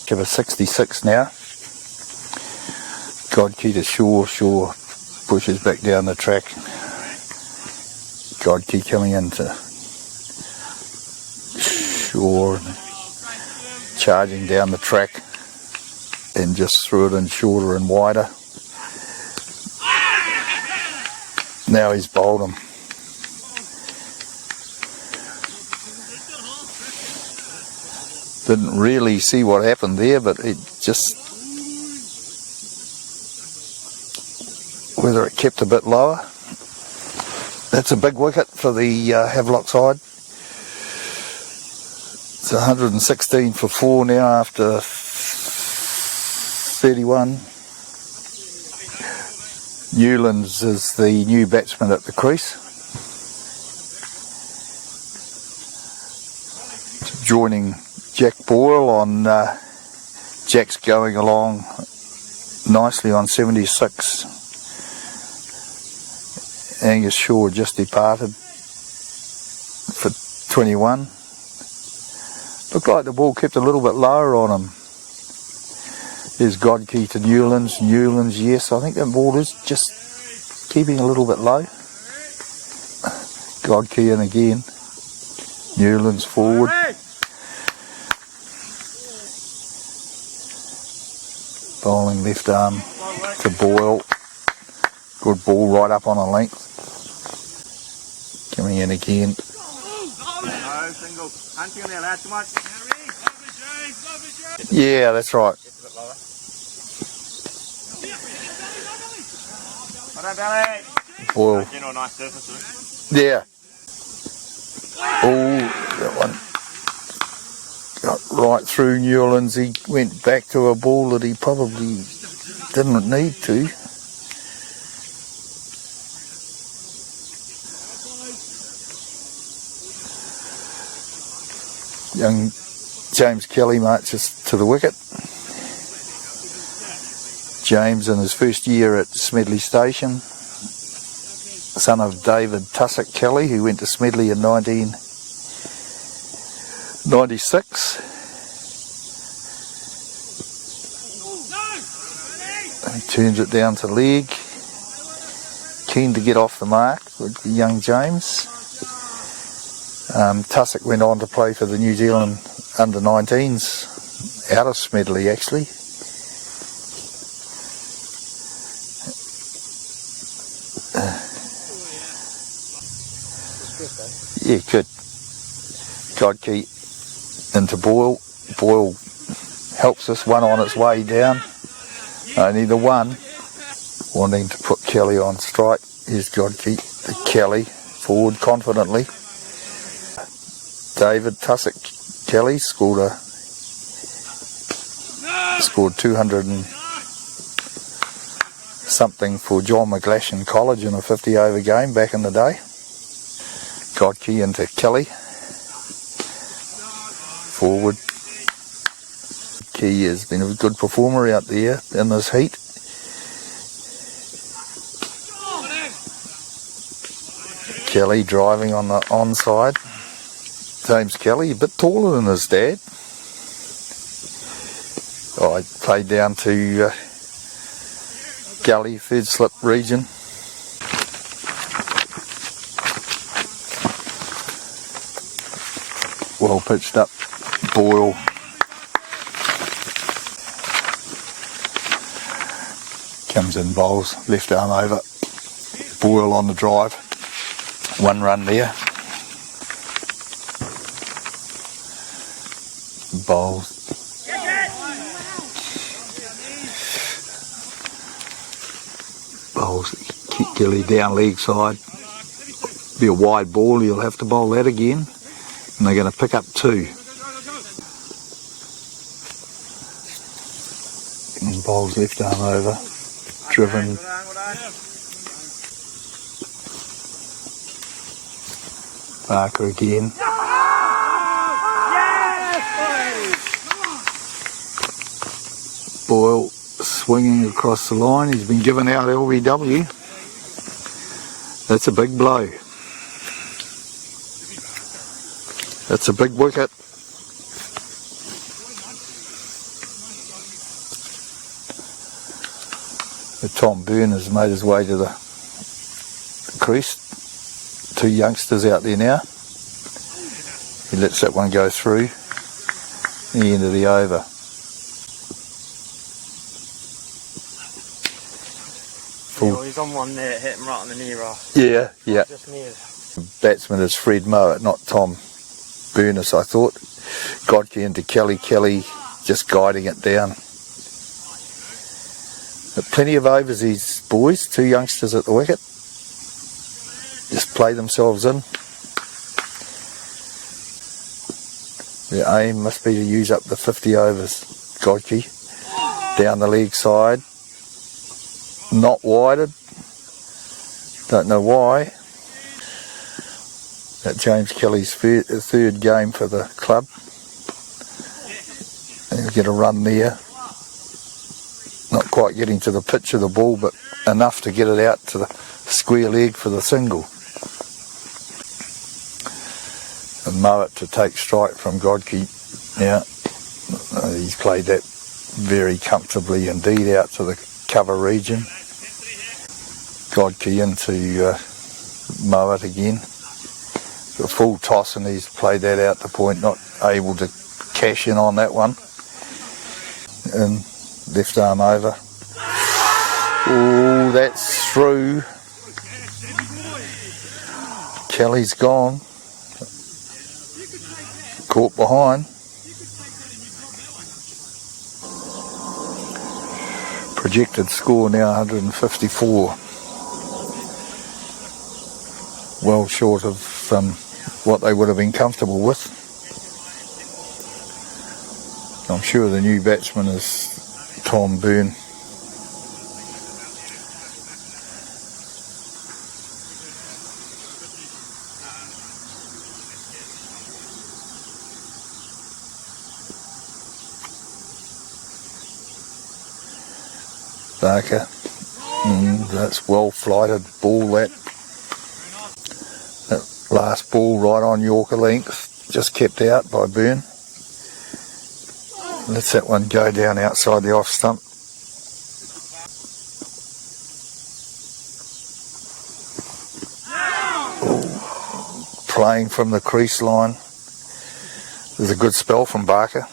Give a 66 now. Godkey to Shaw. Shaw pushes back down the track. Godkey coming into Shaw and charging down the track and just threw it in shorter and wider. Now he's bowled him. Didn't really see what happened there, but it just, whether it kept a bit lower. That's a big wicket for the Havelock side. It's 116 for 4 now after 31. Newlands is the new batsman at the crease. Joining Jack Boyle on, Jack's going along nicely on 76. Angus Shaw just departed for 21. Looked like the ball kept a little bit lower on him. There's Godkey to Newlands. Newlands, yes, I think that ball is just keeping a little bit low. God key in again. Newlands forward. Bowling left arm to Boyle. Good ball right up on a length. Coming in again. No, single. Hunting on there, lad, too much. Yeah, that's right. Just a bit lower. Well done, Belly. Boyle. General nice surface. Yeah. Oh, that one got right through Newlands. He went back to a ball that he probably didn't need to. Young James Kelly marches to the wicket. James in his first year at Smedley Station, son of David Tussock Kelly, who went to Smedley in 1996. He turns it down to leg. Keen to get off the mark with young James. Tussock went on to play for the New Zealand under-19s out of Smedley actually. Yeah, good. Godkey into Boyle. Boyle helps us, one on its way down. Only the one. Wanting to put Kelly on strike. Here's Godkey to Kelly. Forward confidently. David Tussock Kelly scored 200 and something for John McGlashan College in a 50 over game back in the day. Godkey into Kelly. Forward. Key has been a good performer out there in this heat. Kelly driving on the onside. James Kelly, a bit taller than his dad. I played down to Gully, third slip region. Well pitched up. Boyle. Comes in, bowls, left arm over. Boyle on the drive. One run there. Bowls. Bowls. Kick Gilly down leg side. Be a wide ball, you'll have to bowl that again. And they're going to pick up two. And bowls left arm over. Driven. Parker again. Boyle swinging across the line. He's been given out LBW. That's a big blow. That's a big wicket. Tom Byrne has made his way to the crease. Two youngsters out there now. He lets that one go through. The end of the over. He's on one there, hit him right on the knee, right? Yeah, yeah. Just missed. Batsman is Fred Mowat, not Tom Burness, I thought. Godkey into Kelly. Kelly just guiding it down. But plenty of overs, these boys. Two youngsters at the wicket. Just play themselves in. The aim must be to use up the 50 overs. Godkey down the leg side. Not wided. Don't know why. That James Kelly's third game for the club. And he'll get a run there. Not quite getting to the pitch of the ball, but enough to get it out to the square leg for the single. And Mowat to take strike from Godkey. Now, he's played that very comfortably indeed out to the cover region. Godkey into Mowat again. a full toss, and he's played that out to point, not able to cash in on that one. And left arm over. Oh, that's through. Kelly's gone. Caught behind. Projected score now 154. Well short of what they would have been comfortable with. I'm sure the new batsman is Tom Byrne. Barker, that's well flighted ball, that last ball right on Yorker length, just kept out by Byrne. Lets that one go down outside the off stump. Ooh, playing from the crease line. There's a good spell from Barker.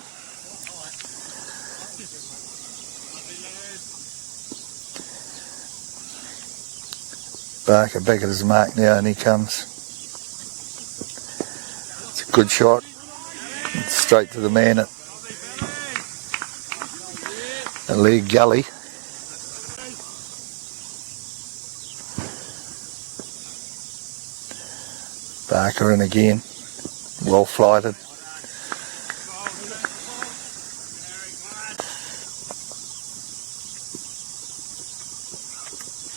Barker back at his mark now, and he comes. It's a good shot. Straight to the man at leg gully. Barker in again. Well flighted.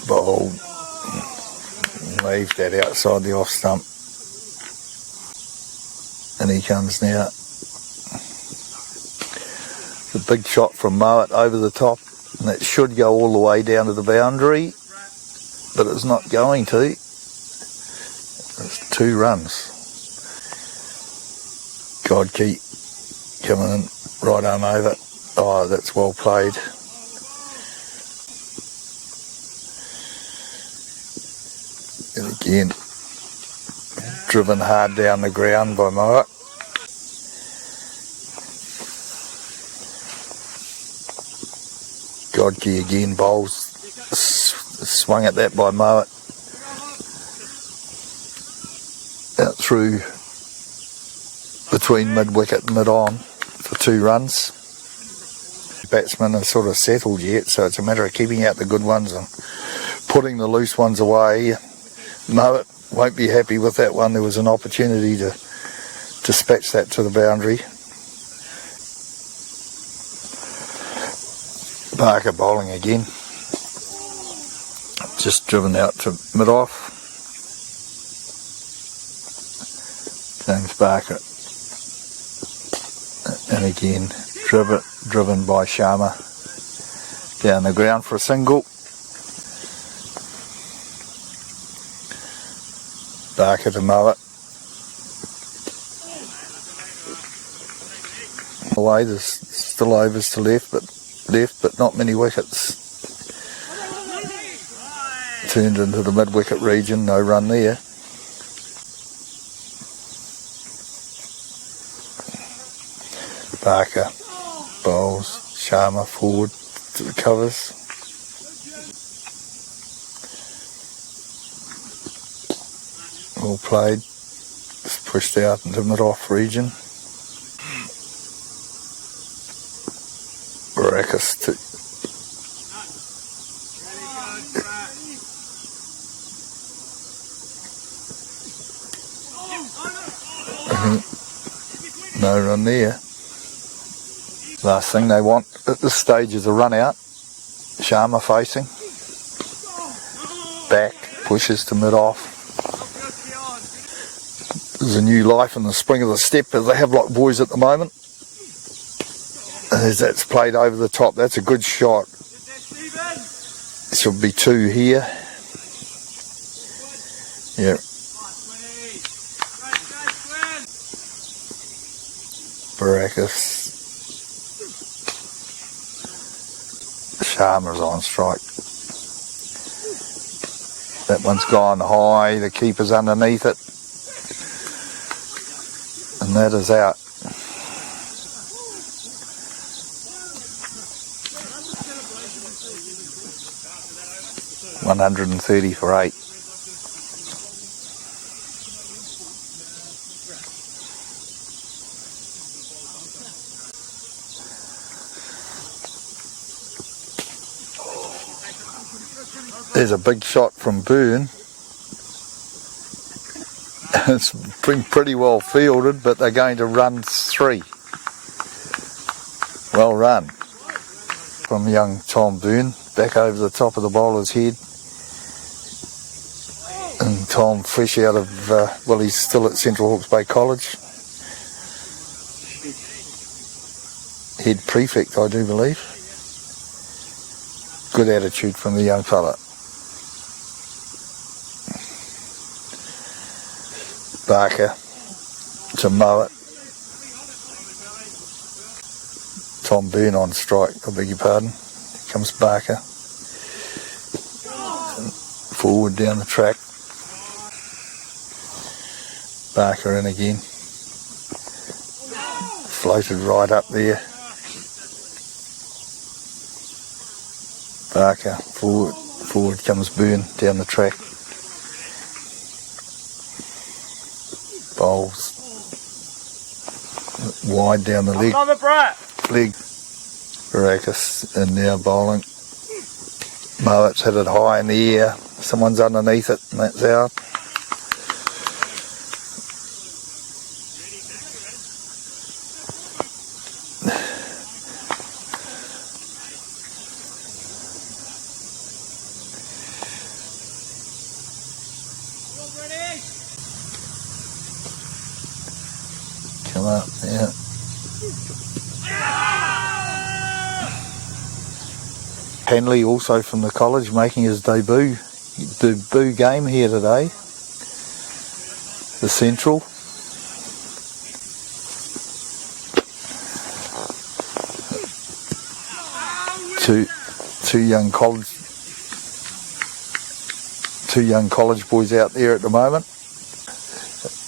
Bowl. Leave that outside the off stump, and he comes now. The big shot from Mowat over the top, and that should go all the way down to the boundary, but it's not going to. It's 2 runs. Godkey coming in, right arm over. Oh, that's well played. And again, driven hard down the ground by Mowat. Godkey again bowls, swung at that by Mowat. Out through between mid-wicket and mid-on for 2 runs. The batsmen are sort of settled yet, so it's a matter of keeping out the good ones and putting the loose ones away. Mowat won't be happy with that one. There was an opportunity to dispatch that to the boundary. Barker bowling again. Just driven out to mid-off. James Barker. And again, driven by Sharma. Down the ground for a single. Barker to Mowat. Away, there's still overs to left, but not many wickets. Turned into the mid-wicket region, no run there. Barker bowls, Sharma forward to the covers. Well played, just pushed out into mid-off region. Baracus to no run there. Last thing they want at this stage is a run out. Sharma facing. Back, pushes to mid-off. There's a new life in the spring of the step as the Havelock boys at the moment. As that's played over the top, that's a good shot. Should be 2 here. Yeah. Baracus. Sharma's on strike. That one's gone high, the keeper's underneath it. And that is out. $130 for 8. There's a big shot from Burn. It's been pretty well fielded, but they're going to run 3. Well run from young Tom Burn, back over the top of the bowler's head. And Tom, fresh out of, well, he's still at Central Hawke's Bay College. Head prefect, I do believe. Good attitude from the young fella. Barker to Mowat. Tom Burn on strike, I beg your pardon. Here comes Barker. Forward down the track. Barker in again. Floated right up there. Barker forward. Forward comes Burn down the track. Bowls wide down the leg. Baracus in now bowling. Mowat's hit it high in the air. Someone's underneath it and that's out. Come up, yeah. Hanley also from the college making his debut game here today. The Central. Two young college boys out there at the moment.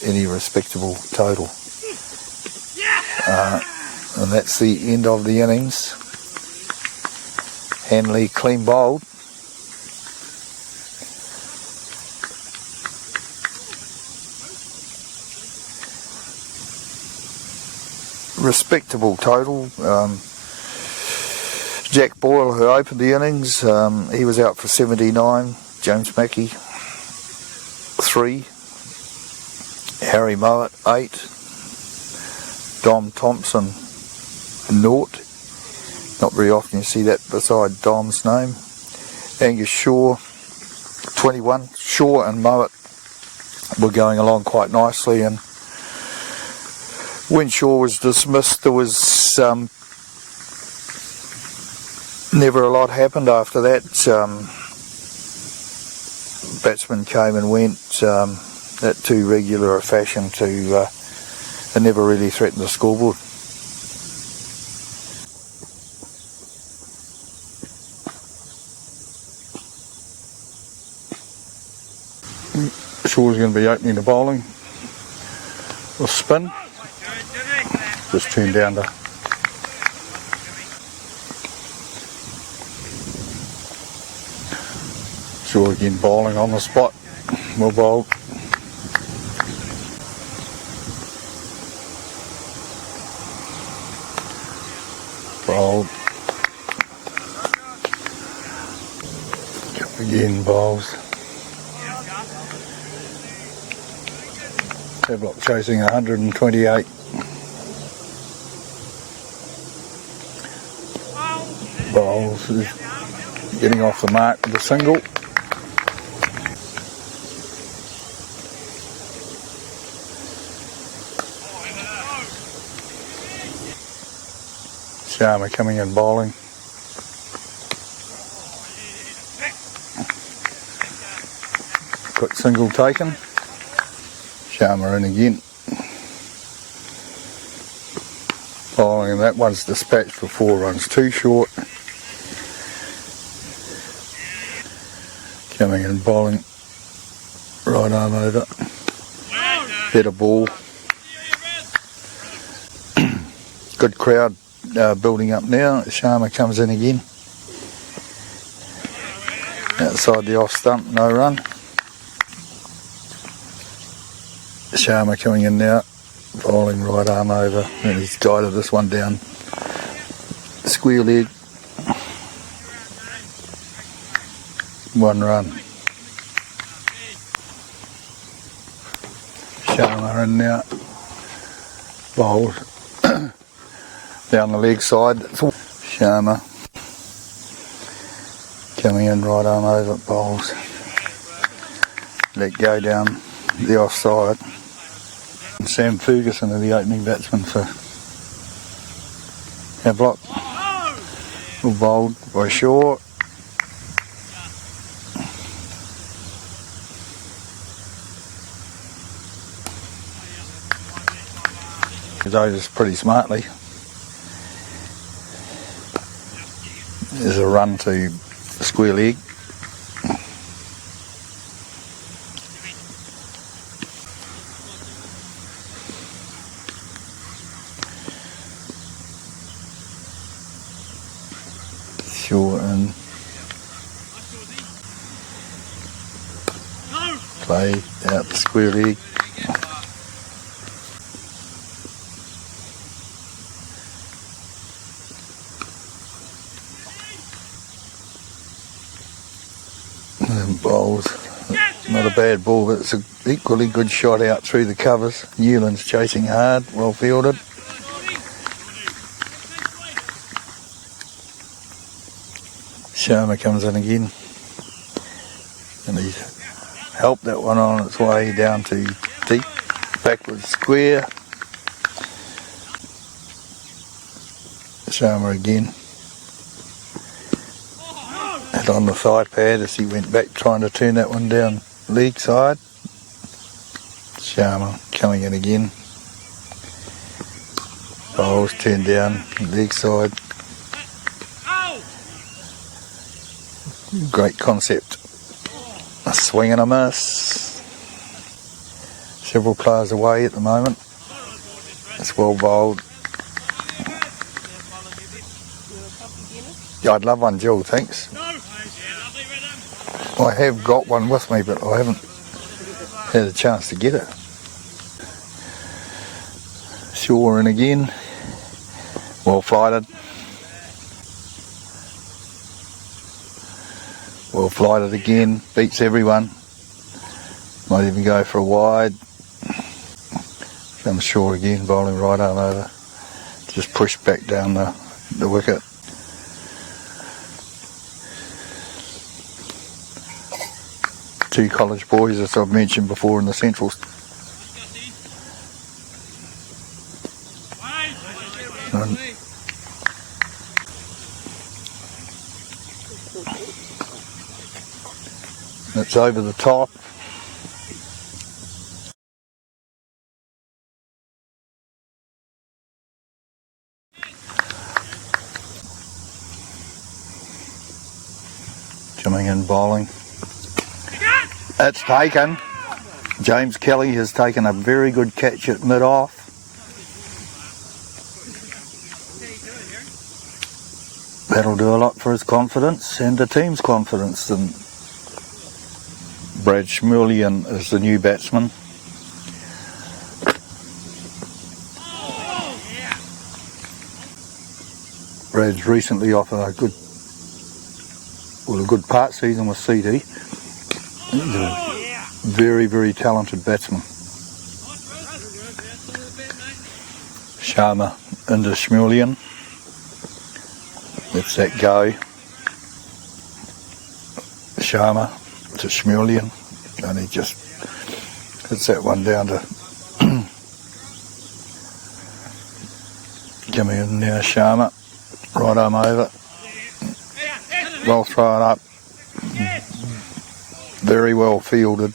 Any respectable total. And that's the end of the innings. Hanley clean bowled. Respectable total. Jack Boyle, who opened the innings, he was out for 79. James Mackey 3. Harry Mowat 8. Dom Thompson 0. Not very often you see that beside Dom's name. Angus Shaw 21. Shaw and Mowat were going along quite nicely, and when Shaw was dismissed there was never a lot happened after that. Batsmen came and went at too regular a fashion to and never really threatened the scoreboard. Shaw's going to be opening the bowling. A spin. Just turned down to Shaw again bowling on the spot. Well bowled. Bowled. Again bowls. Havelock chasing 128. Bowls is getting off the mark with a single. Sharma coming in bowling. Quick single taken. Sharma in again. Bowling, and that one's dispatched for 4 runs too short. Coming in bowling. Right arm over. Better ball. Good crowd building up now. Sharma comes in again. Outside the off stump, no run. Sharma coming in now, bowling right arm over, and he's guided this one down. Square leg. 1 run. Sharma in now. Bowled down the leg side. Sharma coming in right arm over, bowls. Let go down the offside. Sam Ferguson are the opening batsman for Havelock. Well bowled by Shaw. He's over pretty smartly. There's a run to square leg. Short and play out the square leg. And bowls. Not a bad ball, but it's an equally good shot out through the covers. Newland's chasing hard, well fielded. Sharma comes in again, and he's helped that one on its way down to deep, backwards square. Sharma again. Hit on the thigh pad as he went back trying to turn that one down leg side. Sharma coming in again. Bowls turned down leg side. Great concept. A swing and a miss. Several players away at the moment. It's well bowled. Yeah, I'd love one, Jill, thanks. I have got one with me, but I haven't had a chance to get it. Shaw in again. Well flighted. Well flighted again. Beats everyone. Might even go for a wide. Comes Shaw again, bowling right arm over. Just pushed back down the wicket. Two college boys, as I've mentioned before, in the Centrals. It's over the top. Coming in bowling. It's taken. James Kelly has taken a very good catch at mid-off. That'll do a lot for his confidence and the team's confidence. And Brad Schmulian is the new batsman. Brad's recently off a good part season with CD. He's a very, very talented batsman. Sharma into Schmulian. Lets that go. Sharma to Schmulian. And he just hits that one down to coming in now, Sharma. Right arm over. Well thrown up. Very well fielded.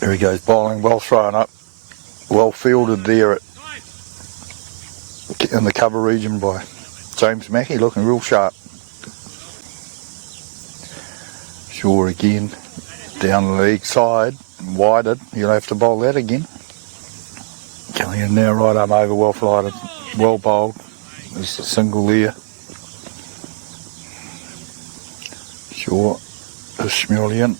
There he goes, bowling, well thrown up. Well fielded there in the cover region by James Mackey, looking real sharp. Shaw again, down the leg side, wided. You'll have to bowl that again. Coming And now right arm over, well flighted, well bowled. There's a single there. Sure, is Schmulian.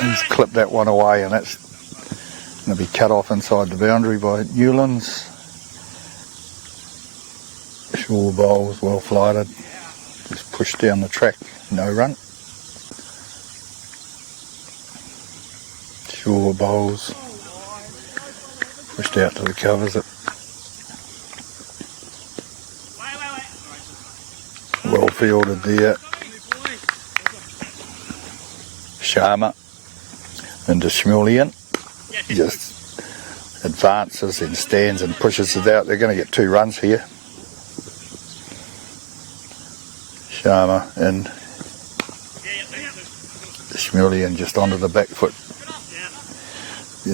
He's clipped that one away, and that's going to be cut off inside the boundary by Newlands. Sure bowls, well flighted. Just pushed down the track, no run. Sure bowls. Pushed out to the covers it. Well fielded there. Sharma into Schmulian. Just advances and stands and pushes it out. They're going to get 2 runs here. Sharma and Schmulian just onto the back foot.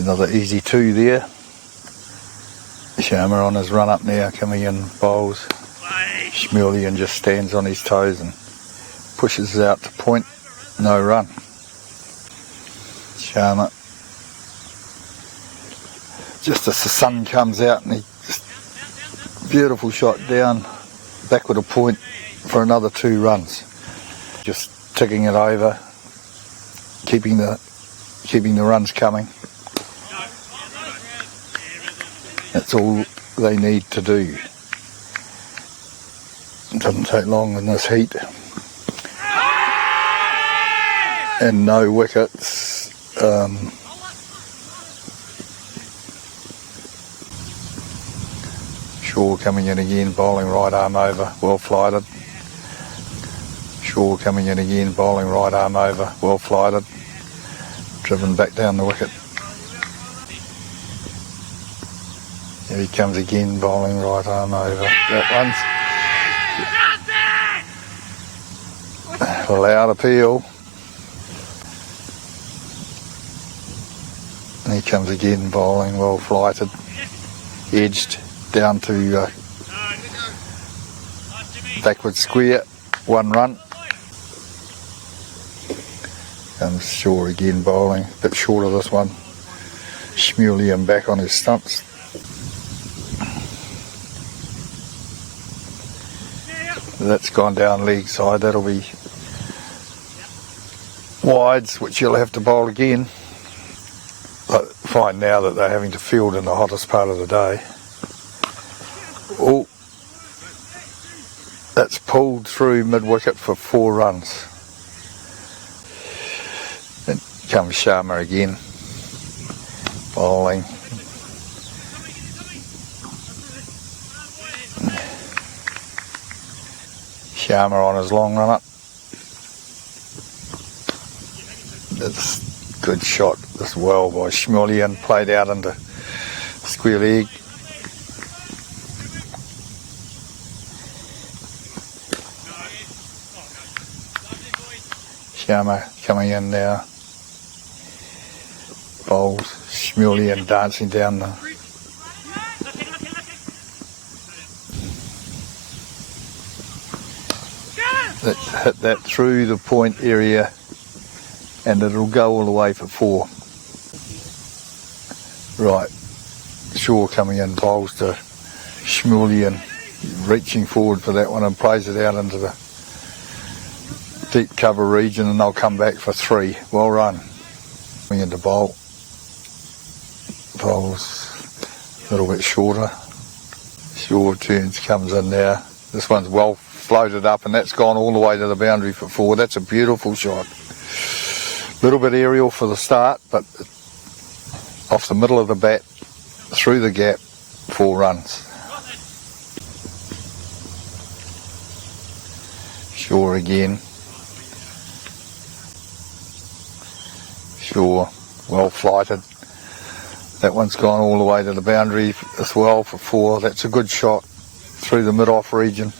Another easy 2 there. Sharma on his run up now, coming in bowls. Schmulian just stands on his toes and pushes out to point. No run. Sharma. Just as the sun comes out, and he just beautiful shot down, backward a point for another 2 runs. Just ticking it over, keeping the runs coming. That's all they need to do. It doesn't take long in this heat. And no wickets. Shaw coming in again, bowling right arm over, well flighted. Shaw coming in again, bowling right arm over, well flighted. Driven back down the wicket. Here he comes again, bowling right arm over. That one's loud appeal. And he comes again, bowling well flighted, edged down to backward square, 1 run. Comes Shaw again, bowling, a bit short of this one. Schmulian back on his stumps. That's gone down leg side, that'll be wides, which you'll have to bowl again. But find now that they're having to field in the hottest part of the day. Oh, that's pulled through mid-wicket for 4 runs. Then comes Sharma again, bowling. Sharma on his long run up. That's a good shot as well by Schmulian, played out into square leg. Sharma coming in now. Bowls. Schmulian dancing down the... Hit that through the point area, and it'll go all the way for 4. Right, Shaw coming in, bowls to Schmulian, reaching forward for that one and plays it out into the deep cover region, and they'll come back for 3. Well run. Coming into bowl. Bowls a little bit shorter. Shaw turns, comes in now. This one's well floated up, and that's gone all the way to the boundary for 4. That's a beautiful shot. Little bit aerial for the start, but off the middle of the bat, through the gap, 4 runs. Shaw again. Shaw, well flighted. That one's gone all the way to the boundary as well for 4. That's a good shot through the mid-off region.